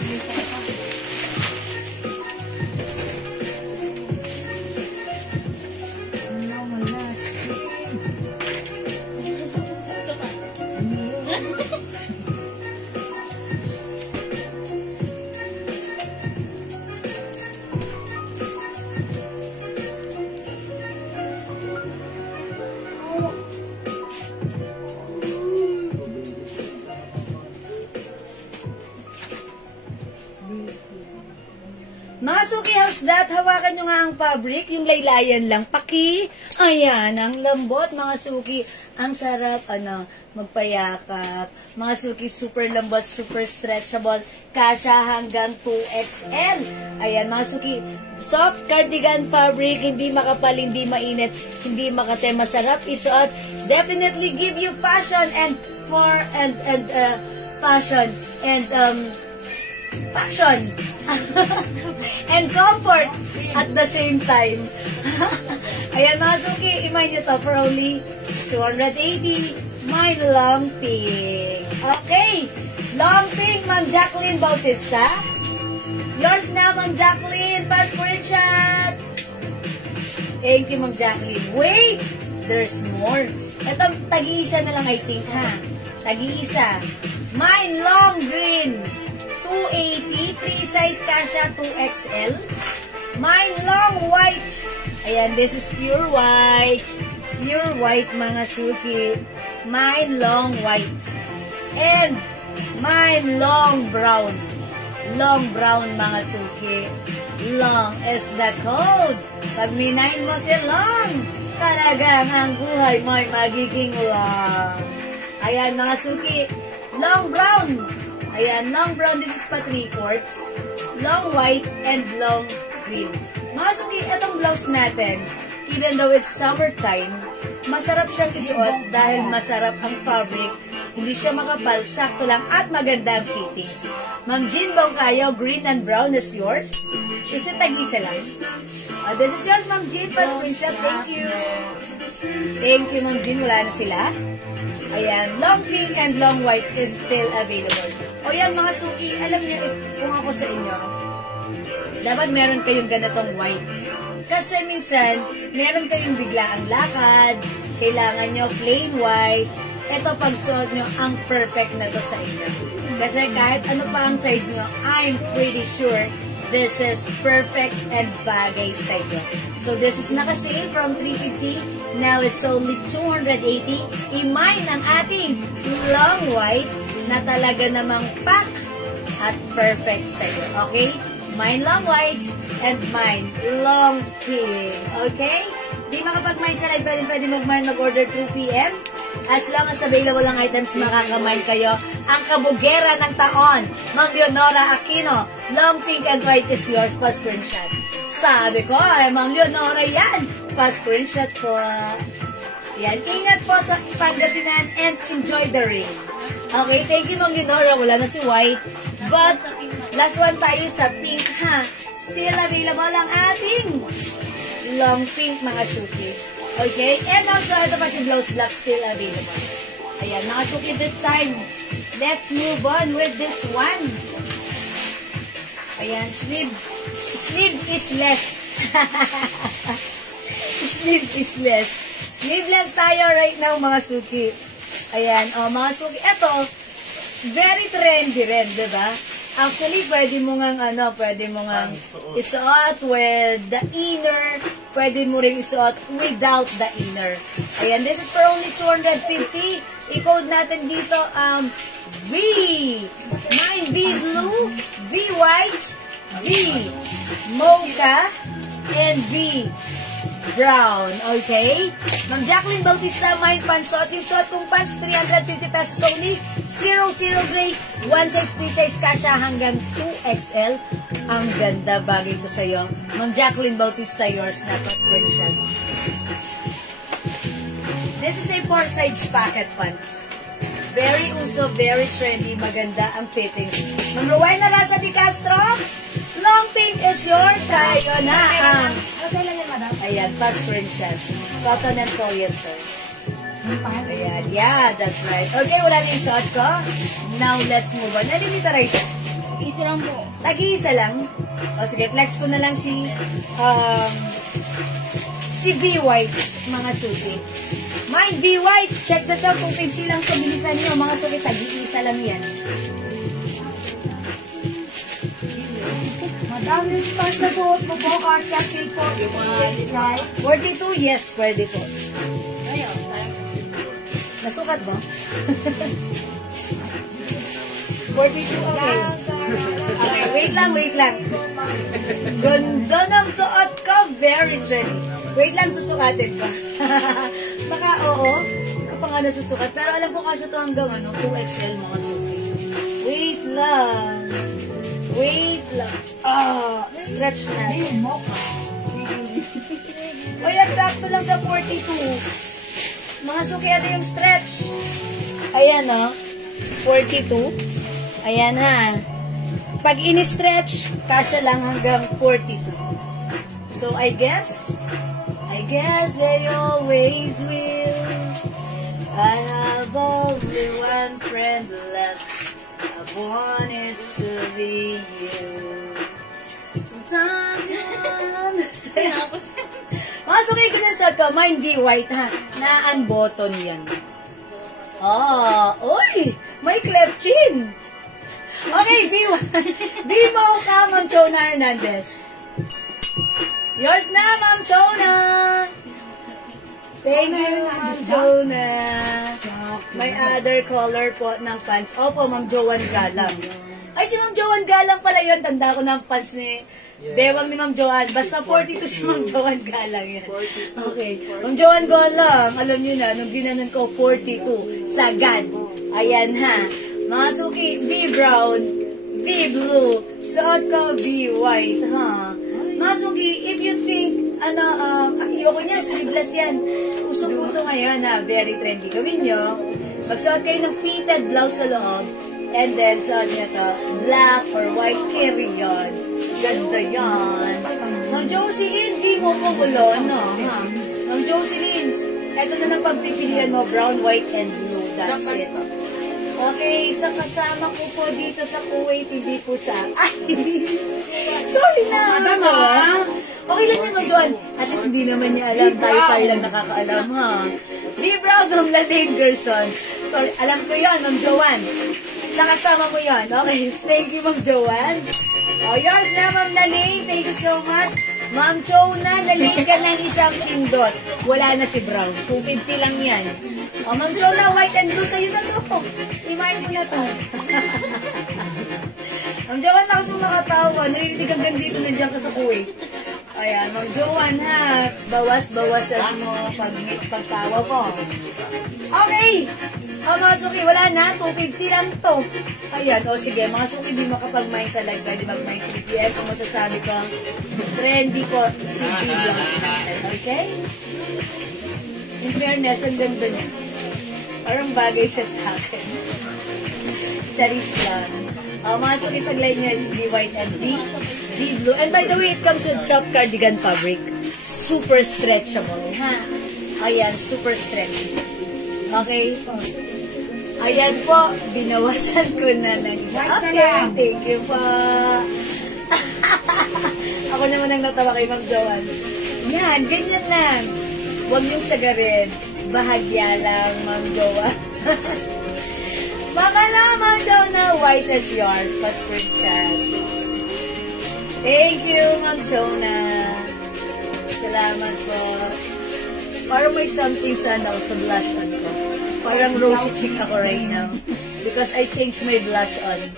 Mga suki, how's that? Hawakan nyo nga ang fabric, yung laylayan lang. Paki, ayan, ang lambot, mga suki. Ang sarap, magpayakap. Mga suki, super lambot, super stretchable. Kasha hanggang 2XL. Ayan, mga suki, soft cardigan fabric, hindi makapal, hindi mainit, hindi makate, masarap isuot. Definitely give you fashion and fashion and comfort at the same time. Ayan mga suki, imay nyo to for only 280. Mine long pink. Okay, long pink, Ma'am Jacqueline Bautista. Yours na, Ma'am Jacqueline. Pass for it, shot. Thank you, Ma'am Jacqueline. Wait, there's more. Ito, tag-iisa na lang I think ha. Tag-iisa. Mine long green. 280, free size kasha 2XL. Mine long white. Ayan, this is pure white. Pure white mga suki. Mine long white. And mine long brown. Long brown mga suki. Long is the code. Pag minayin mo si long, talagang ang buhay mo ay magiging long. Ayan mga suki. Long brown. Ayan, long brown, this is pa 3/4. Long white and long green. Mga suki, itong blouse natin, even though it's summertime, masarap siyang isuot dahil masarap ang fabric Hindi siya makapal, sakto lang at maganda ang fittings. Ma'am Jean Bongkayo, green and brown is yours. Isa tag-isa lang. This is yours, Ma'am Jean. Pa-screenshot. Thank you. Thank you, Ma'am Jean. Wala na sila. Ayan. Long pink and long white is still available. O yan, mga suki, alam niyo, kung ako sa inyo, dapat meron kayong ganitong white. Kasi minsan, meron kayong biglaang lakad, kailangan nyo plain white. Ito, pagsuot nyo, ang perfect na to sa inyo. Kasi kahit ano pa ang size nyo, I'm pretty sure this is perfect and bagay sa inyo. So, this is naka-sale from $350. Now, it's only $280. I-mine ang ating long white na talaga namang pack at perfect sa inyo. Okay? Mine long white and mine long pink. Okay? Di makapag-mine sa live, pwede mag-mine, mag-order 2 p.m. As long as available ang items, makakamine kayo. Ang kabugera ng taon, Ma'am Leonora Aquino, long pink and white is yours, pa-screenshot. Sabi ko, Ma'am Leonora yan, pa-screenshot po. Yan, ingat po sa Pangasinan and enjoy the rain. Okay, thank you, Ma'am Leonora. Wala na si white. But, last one tayo sa pink, ha? Still available ang ating long pink, mga suki. Okay? And also, ito pa si blouse black, still available. Ayan, mga suki this time. Let's move on with this one. Ayan, sleeve. Sleeve is less. Sleeve is less. Sleeveless tayo right now, mga suki. Ayan, mga suki. Ito, very trendy rin, diba? Actually, pwede mo ngang isuot with the inner, pwede mo rin isuot without the inner. Ayan, this is for only $250. I-code natin dito, V. Mine V blue, V white, V mocha, and V brown. Okay? Ma'am Jacqueline Bautista, mine pants. Suot yung suot kong pants, 350 pesos only. 00 gray, 1 size, 3 size, kasha hanggang 2XL. Ang ganda, bagay ko sa'yo. Ma'am Jacqueline Bautista, yours na to, screenshot. This is a 4 sides pocket pants. Very uso, very trendy, maganda ang fitting. Ma'am Rowena Rasa Di Castro, long pink is yours. Tayo na ang ayan, fast screenshot. Cotton and polyester. Ayan, yeah, that's right. Okay, wala na yung suot ko. Now, let's move on. Nalimita right siya. Isa lang po. Tag-iisa lang. O sige, flex ko na lang si V White, mga suki. Mine V White, check this out kung 50 lang sa bilisan nyo. Mga suki, tag-iisa lang yan. Madam, yung pants na suot mo po, kasya, cake po. 42, yes, pwede po. Ayaw. Nasukat ba? 42, okay. Okay, wait lang. Ganda ng suot ko, very trendy. Wait lang, susukatin ko. Baka, oo, kapag nga nasusukat. Pero alam ko kasi ito hanggang 2XL mga suki. Wait lang. Stretch na. O yan, sakto lang sa 42. Mga suki, ano yung stretch? Ayan, 42. Ayan, ha. Pag ini-stretch, kasya lang hanggang 42. So, I guess they always will. I have only one friend left. I want it to be you. Sometimes you understand. Masukay ko na sa ka. Mine V white, ha. Na-unbutton yan. Uy! May cleft chin. Okay, V mocha, Ma'am Chona Hernandez. Yours na, Ma'am Chona. Thank you, Ma'am Chona. May other color po ng pants. Opo, Ma'am Joan Galang. Ay, si Ma'am Joan Galang pala yun. Tanda ko ng pants ni Bewang ni Ma'am Joan. Basta 42 si Ma'am Joan Galang yan. Okay. Ma'am Joan Galang, alam niyo na, nung ginanon ko 42. Sagad. Ayan, ha. Mga suki, V brown, V blue, suot ko V white, ha. Mga suki, if you think, ayoko niya, sleeveless yan. Uso po ito ngayon, ha. Very trendy. Gawin nyo. Magsuot kayo ng fitted blouse sa loob. And then, suot niya to, black or white carry-on. Ganda yan. Ma'am Jocelyn, di mo po gulo, ano? Ha? Ma'am Jocelyn, eto na lang pagpipilian mo, brown, white, and blue. That's it. Okay, sa kasama ko po dito sa Kuwait, hindi po sa... Ay! Sorry na! Ano? Okay lang naman, John. At least hindi naman niya alam. Tayo lang nakakaalam, ha? Be proud, Ma'am Lalaine Gerson. Sorry, alam ko yun, Ma'am Joanne. Sa kasama mo yun. Okay, thank you, Ma'am Joanne. Oh, yours na, Ma'am Lalaine. Thank you so much. Ma'am Chona, nalate ka ng isang pindot. Wala na si Brown. 250 lang yan. O, Ma'am Chona, white and blue, sa'yo na to. Imayin mo na to. Ma'am Joanne, lakas mo nakatawa. Narinig ang gandito, nandiyan ka sa Kuwait. Ayan, Ma'am Joanne, ha. Bawas-bawasan mo pagtawa ko. Okay. O, mga suki, wala na. 250 lang to. Ayan, o sige, mga suki, di makapag-mine sa live. Pwede mag-mine 3 PM kung masasabi ko trendy ko si videos natin. Okay? In fairness, ang ganda niya. Parang bagay siya sa akin. Charis lang. Mga suki, pag-line niya is be white and be blue. And by the way, it comes with soft cardigan fabric. Super stretchable, ha? Ayan, super stretchy. Okay? Ayan po, binawasan ko na ng isa. Okay, thank you po. Ako naman ang natawa kay Ma'am Joanne. Yan, ganyan lang. Huwag niyong sagarin. Bahagya lang, Ma'am Joanne. Baka na, Ma'am Joanne, white is yours. Pa-screenshot. Thank you, Ma'am Joanne. Salamat po. Parang may something sana sa blush on ko. Parang rosy chick ako right now. Because I changed my blush on.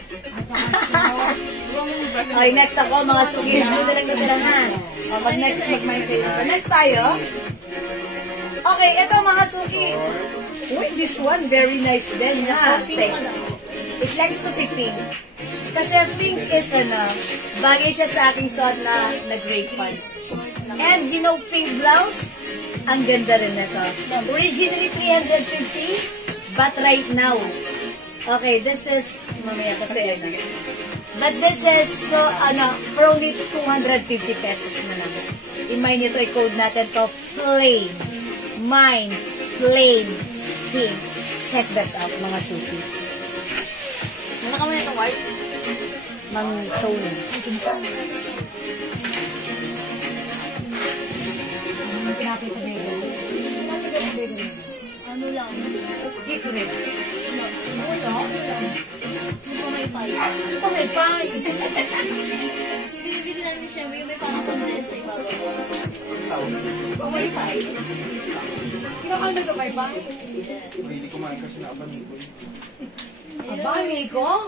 Okay, next ako, mga suki. Blue na lang natira, ha? Mag-next, mag-my favorite. Next tayo. Okay, ito mga suki. Uy, this one, very nice din, ha? It likes ko si pink. Kasi pink is, bagay siya sa aking suot na gray pants. And, you know, pink blouse? Ang ganda rin na to. Originally 350, but right now, okay, this is, mamaya kasi but this is, so, for only 250 pesos na lang. I-mine nyo to, i-code natin to, plain, mine, plain, pink. Check this out, mga suki. Ano ka mo ito, white? Mang Chona. Ano lang? Different. Wala. Hindi ko may pay. Ano pa may pay? Bili lang niya siya. May parang condense sa ibabaw. Kung may pay. Kinakal na ka may pay? Hindi kumain kasi nakabanig ko. Abami ko?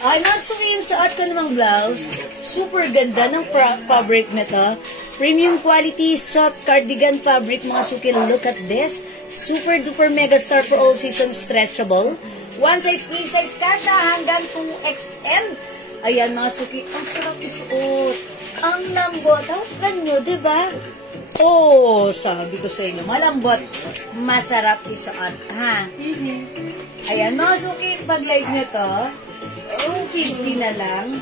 Ay, nasukin suot ko namang blouse. Super ganda ng fabric na to. Premium quality, soft cardigan fabric, mga suki. Look at this. Super duper mega star for all seasons, stretchable. One size, free size kasha hanggang 2XL. Ayan, mga suki. Ang sarap isuot. Ang lambot. Tawagan nyo, diba? Oh, sabi ko sa inyo, malambot. Masarap isuot, ha? Ayan, mga suki, pag like nito, 250 na lang.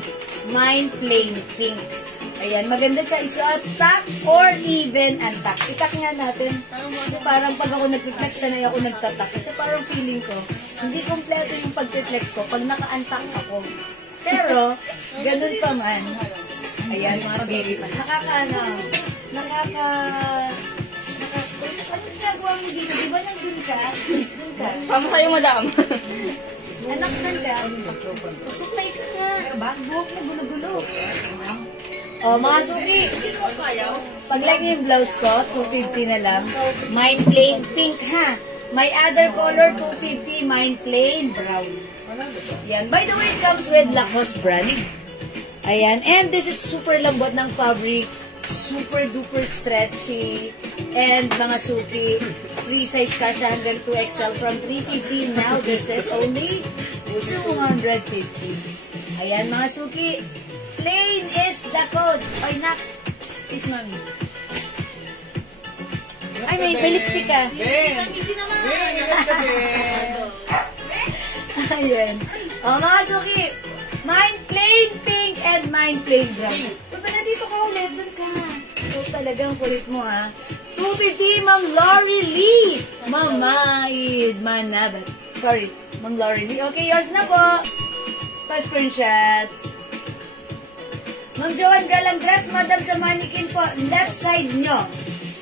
Mine plain pink. Ayan, maganda siya isuot, tack or even untack. Itak nga natin. Kasi parang pag ako nag-flex, sanay ako nagtatak. Kasi parang feeling ko, hindi kompleto yung pag-flex ko pag naka-untack ako. Pero, ganun pa man. Ayan, mga suki. Ano ginagawa mo dito? Di ba nandun ka? Dun ka. Paano kayo, madam? Anak, saan ka? Suklay ka nga. Buhok na gulo-gulo. O, mga suki. Pag like yung blouse ko, 250 na lang. Mine plain pink, ha? My other color, 250. Mine plain brown. Yan. By the way, it comes with Lacoste brand. Ayan. And this is super lambot ng fabric. Super duper stretchy. And mga suki, free size ka siya hanggang 2XL from 350. Now, this is only 250. Ayan, mga suki. Plain is the code. Oy, nak. Kiss mommy. Ay, may lipstick ka. Ang easy naman. yan. Mga suki, mine plain pink and mine plain brown. Diba nandito ka ulit? Doon ka. So, talagang kulit mo, ha? 250, Ma'am Lori Lee. Mamaid Manabat. Sorry, Ma'am Lori Lee. Okay, yours na po. Pa-screenshot. Ma'am Joanne Galang dress, madam sa mannequin po. Left side nyo.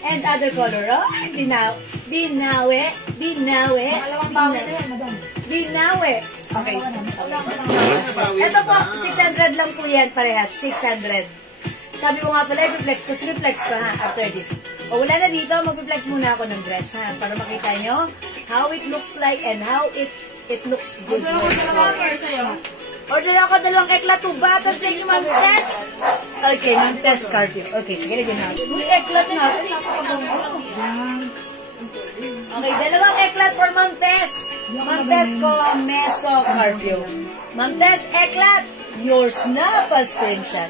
And other color. Oh, binawi. Okay. Ito po, 600 lang po yan parehas. 600. Sabi ko nga pala, i-flex ko. Sige, flex ko ha, after this. O wala na dito, mag-flex muna ako ng dress ha, para makita nyo how it looks like and how it looks good. Order ako 2 eklat, 2 batas na yung Ma'am Tess. Okay, Ma'am Tess Carpio. Okay, sige, lagyan natin. Uy, eklat na. Okay, 2 eklat for Ma'am Tess. Ma'am Tess ko, Meso Carpio. Ma'am Tess, eklat. Yours na pa screenshot.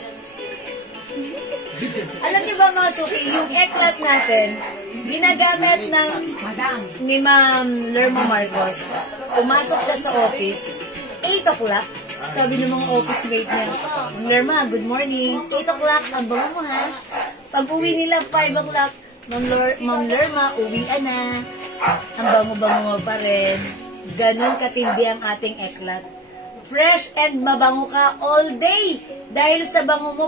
Alam niyo ba mga suki, yung eklat natin, ginagamit ni Ma'am Lerma Marcos. Pumasok siya sa office, 8 o'clock. Sabi ng mga office mate niya, Lerma, good morning. 8 o'clock, ang bango mo ha. Pag uwi nila, 5 o'clock, Ma'am Lerma, uwian na. Ang bango-bango mo pa rin. Ganon katindi ang ating eklat. Fresh and mabango ka all day. Dahil sa bango mo,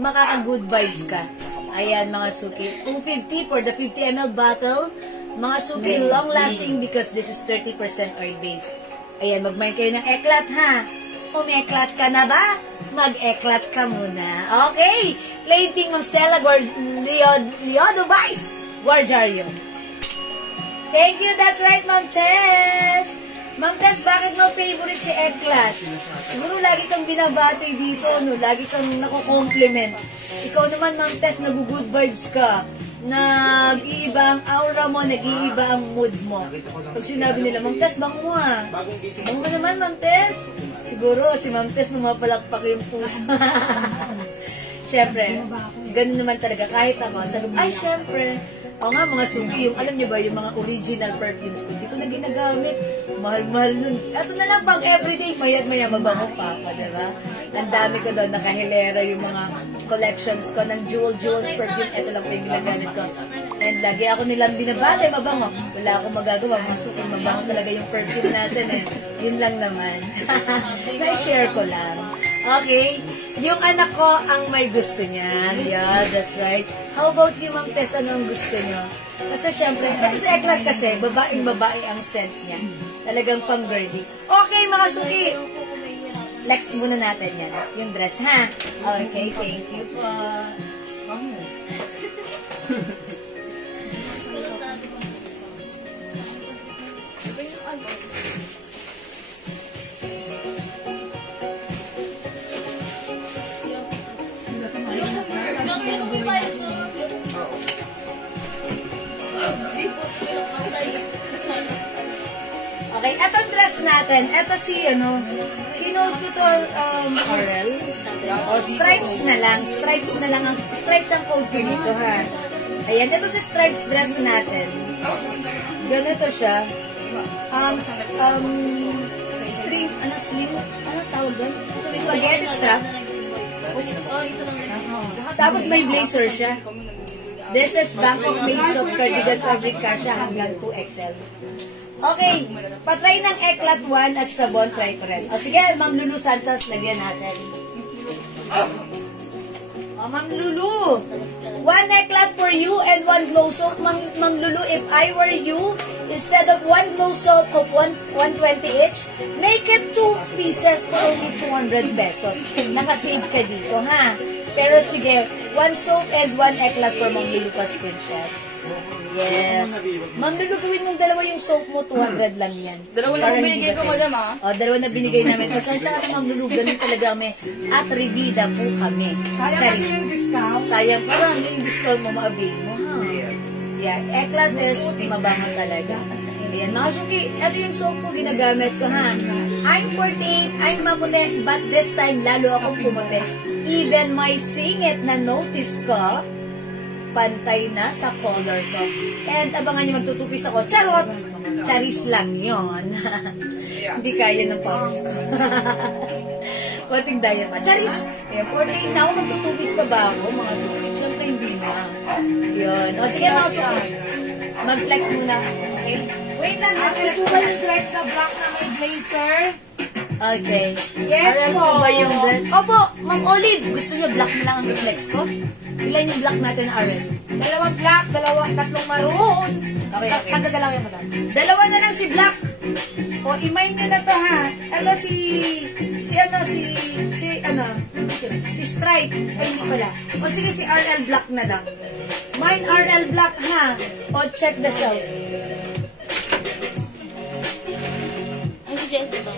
makaka-good vibes ka. Ayan mga suki. 250 for the 50 ml bottle. Mga suki, long-lasting because this is 30% oil-based. Ayan, mag-mind kayo ng eklat, ha? Umeklat ka na ba? Mag-eklat ka muna. Okay. Plain pink, Ma'am Stella Leodo Vice Guardiario. Thank you. That's right, Ma'am Tess. Ma'am Tess, bakit mo favorite si eklat? Siguro lagi kang binabati dito, no? Lagi kang nako-compliment. Ikaw naman, Ma'am Tess, nag-good vibes ka. Nag-iiba ang aura mo, nag-iiba ang mood mo. Pag sinabi nila, Ma'am Tess, bango mo ha. Bango mo naman, Ma'am Tess. Siguro, si Ma'am Tess mamapalakpak yung puso. Siyempre, ganun naman talaga. Kahit ako, sabi, ay, siyempre. O nga, mga suki, yung, alam niyo ba, yung mga original perfumes ko, hindi ko na ginagamit. Mahal-mahal nun. Ito na lang, pag everyday, mayat-maya, mabango pa ako, diba? Ang dami ko doon, nakahilera yung mga collections ko ng jewels perfume. Ito lang po yung ginagamit ko. And lagi ako nilang binabate, mabango. Wala akong magagawa, mga suki, mabango talaga yung perfume natin eh. Yun lang naman. Na-share ko lang. Okay? Yung anak ko ang may gusto niyan. Yeah, that's right. How about you, Ma'am Tess? Ano ang gusto niyo? Kasi syempre, kasi eklat kasi, babaeng-babae ang scent niya. Talagang pang-girly. Okay, mga suki. Flex muna natin yan. Yung dress, ha? Okay, thank you po. Okay, etong dress natin, eto si, kinote ko to, Aurel. O, stripes na lang stripes ang code ko dito, ha. Ayan, ito si stripes dress natin. Ganito siya. String, slim, tawag doon? Spaghetti strap. Tapos may blazer siya. This is Bangkok made soft cardigan fabric kasha hanggang 2XL. Okay, patry ng eklat 1 at sabon, try ko rin. O sige, Ma'am Lulu Santos, lagyan natin. O, Ma'am Lulu, 1 eklat for you and 1 glow soap. Ma'am Lulu, if I were you, instead of 1 glow soap of 120 each, make it 2 pieces for only 200 pesos. Nakasave ka dito, ha? Pero sige, 1 soap and 1 eklat for Ma'am Lulu pa screenshot. Yes. Ma'am Lulu, gawin mong dalawa yung soap mo, 200 lang yan. Dalawa lang binigay ko, madam, ha? O, dalawa na binigay namin. Pasensya ka na, Ma'am Lulu, ganun talaga kami. At revida po kami. Sayang yung discount. Sayang, parang yung discount mo, ma-avail mo, ha? Yan, eklat is mabango talaga. Ayan, mga suki, ito yung soap ko ginagamit ko, ha? I'm 48, I'm maputi, but this time, lalo akong pumuti. Even my singit na notice ko, pantay na sa color ko. And abangan nyo magtutupis ako. Charot! Charis lang yun. Hindi kaya ng powers ko. Konting diet pa. Charis! Ayan, 48 na ako. Magtutubis pa ba ako, mga sulit? Siyempre, hindi na. Yun. O, sige, mga sulit. Mag-flex muna. Okay? Wait lang. After 2 months dress na black na may blazer. Okay. Yes Aral po. po ba yung black? Opo, Ma'am Olive. Gusto niyo black na lang ang reflex ko? Ilan yung black natin, Aren? 2 black, 3 maroon. Okay, okay. Hanggang 2 yan, madam. 2 na lang si Black. O, imay nyo na to, ha? Ano, si Stripe. Ay, hindi pala. O, sige, si RL Black na lang. Mine RL Black, ha? O, check this out. Ang suggest ba?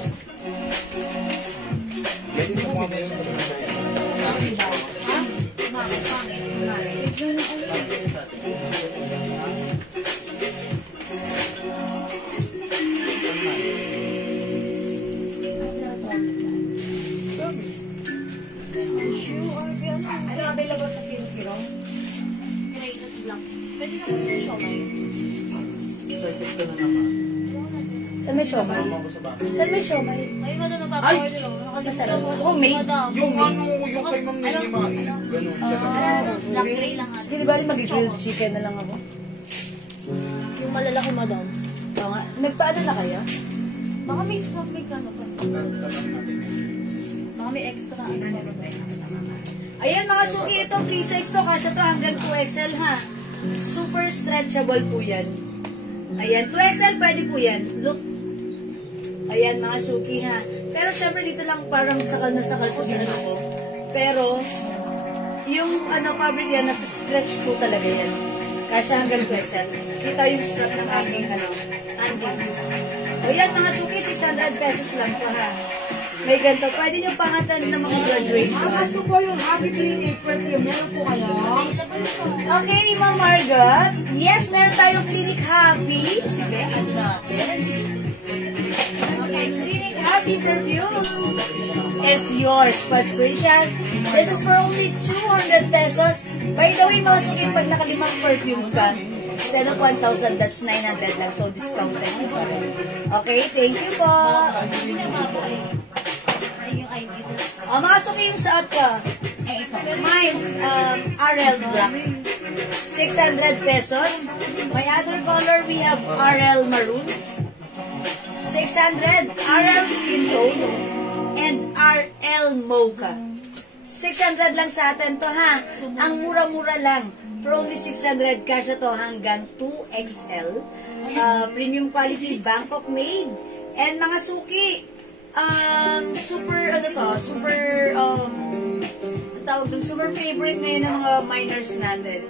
Ano available sa Zero? Greatest blank. Pwede na kung yung siomay. Circuit ka na naman. Saan may siomay? Saan may siomay? Ay, madam, napapa-order ako. Masarap. Homemade? Madam. Yung yung kay Ma'am Nini Maki. Ganun. Black gray lang Sige, di ba mag-grilled chicken na lang ako? Yung malalaki, madam. Oo nga. Nagpaano na kaya? Baka may ano pa. Baka may extra. Ayan mga suki, ito free size to. Kasya to hanggang 2XL, ha? Super stretchable po yan. Ayan, 2XL pwede po yan. Look. Ayan mga suki, ha? Pero syempre dito lang parang sakal na sakal siya sa ano. Pero, yung fabric yan, nasa stretch po talaga yan. Kasya hanggang 2XL. Kita yung strap ng aking undies. Ayan mga suki, 600 pesos lang to, ha? May ganito. Pwede nyo pangatan ng mga graduation. Gusto ko yung Happy Clinic perfume. Meron po kayo? Okay, Ma'am Margot. Yes, meron tayong Clinic Happy. Sige, ano natin? Okay, Clinic Happy perfume is yours. Pa-screenshot. This is for only 200 pesos. By the way, mga suki, pag nakalimang perfumes ka, instead of 1,000, that's 900 lang. So, discounted nyo pa rin. Okay, thank you po. Mga suki yung saat ka. Mine's RL Black. 600 pesos. My other color, we have RL Maroon. 600. RL Skin Tone. And RL Mocha. 600 lang sa atin to, ha? Ang mura-mura lang. For only 600, kasya to hanggang 2XL. Premium quality, Bangkok made. And mga suki, super favorite ngayon ng mga miners natin.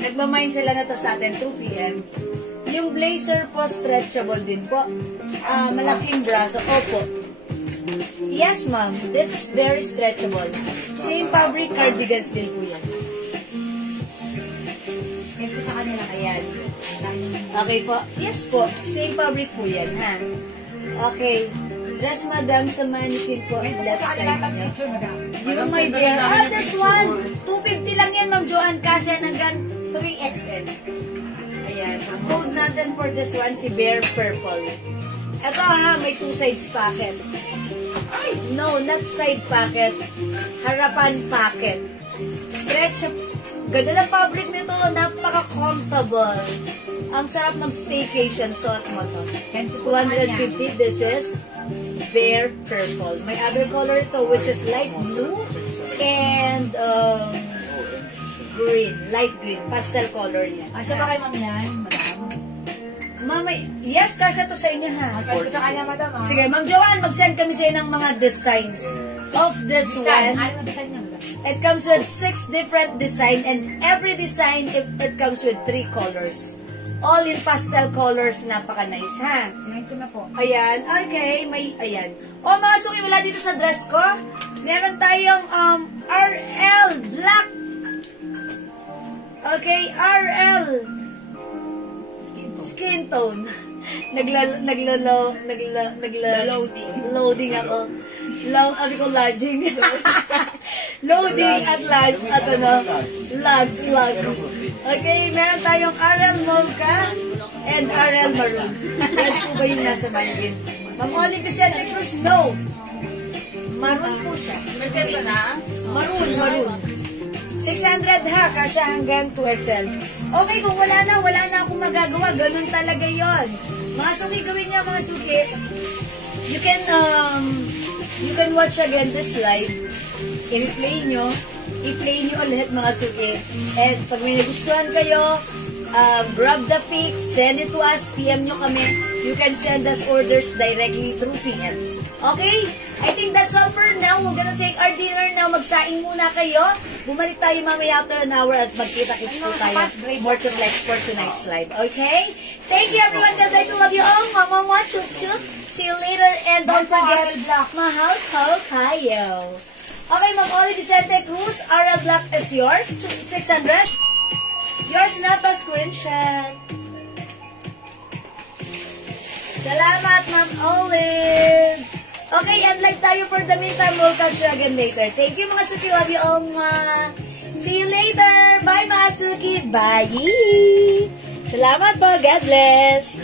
Nagmamine sila na to sa atin, 2 p.m. Yung blazer po, stretchable din po. Malaking braso. Opo. Yes, ma'am. This is very stretchable. Same fabric, cardigans din po yan. Ito sa kanila. Ayan. Okay po. Yes po. Same fabric po yan, ha? Okay. Dress, madam, sa mannequin po. Left side niya. Yung may bear. This one. 250 lang yan, Ma'am Joanne. Kasya hanggang 3XL. Ayan. Ang code natin for this one, si Bear Purple. Ito, ha, may 2 sides packet. No, not side packet. Harapan packet. Stretch. Ganda ng fabric nito. Napaka-comfortable. Ang sarap ng staycation. Suot mo to. 250. This is Bear Purple. My other color ito, which is light blue and green. Light green. Pastel color niya. Asya ba kayo, ma'am yan, madam? Mama, yes, kasya to sa inyo, ha? Asya ko sa kanya, madam, ha? Sige, Ma'am Joanne, mag-send kami sa inyo ng mga designs of this one. Ano design niya, madam? It comes with 6 different design, and every design, it comes with 3 colors. All in pastel colors, napaka-nice, ha? Sinayin ko na po. Ayan, okay, ayan. O, mga suki, wala dito sa dress ko. Meron tayong, RL Black. Okay, RL Skin Tone. Loading ako. Ano ko, lodging. Loading at lag. Okay, meron tayong RL Mocha and RL Maroon. Red po ba yung nasa mannequin? Ma'am Olive Vicente Cruz, no. Maroon po siya. Magkano na? Maroon. 600 ha, kasya hanggang 2XL. Okay, kung wala na akong magagawa. Ganun talaga yon. Mga suki, gawin niya mga suki. You can watch again this live. I-play nyo ulit mga suki. And pag may nagustuhan kayo, grab the pics, send it to us, PM nyo kami. You can send us orders directly through PM. Okay? I think that's all for now. We're gonna take our dinner now. Magsaing muna kayo. Bumalik tayo mamaya after an hour at magkita-kits po tayo. More to flex for tonight's live. Okay? Thank you everyone. God bless you. Love you all. Mama, chup chup. See you later. And don't forget, mahal kayo. Okay, Ma'am Olive Vicente Cruz, RL Black is yours. 600. Yours na pa screenshot. Salamat, Ma'am Olive. Okay, and like tayo for the meantime. We'll catch you again later. Thank you, mga suki. Love you all, mga. See you later. Bye, mga suki. Bye. Salamat po. God bless.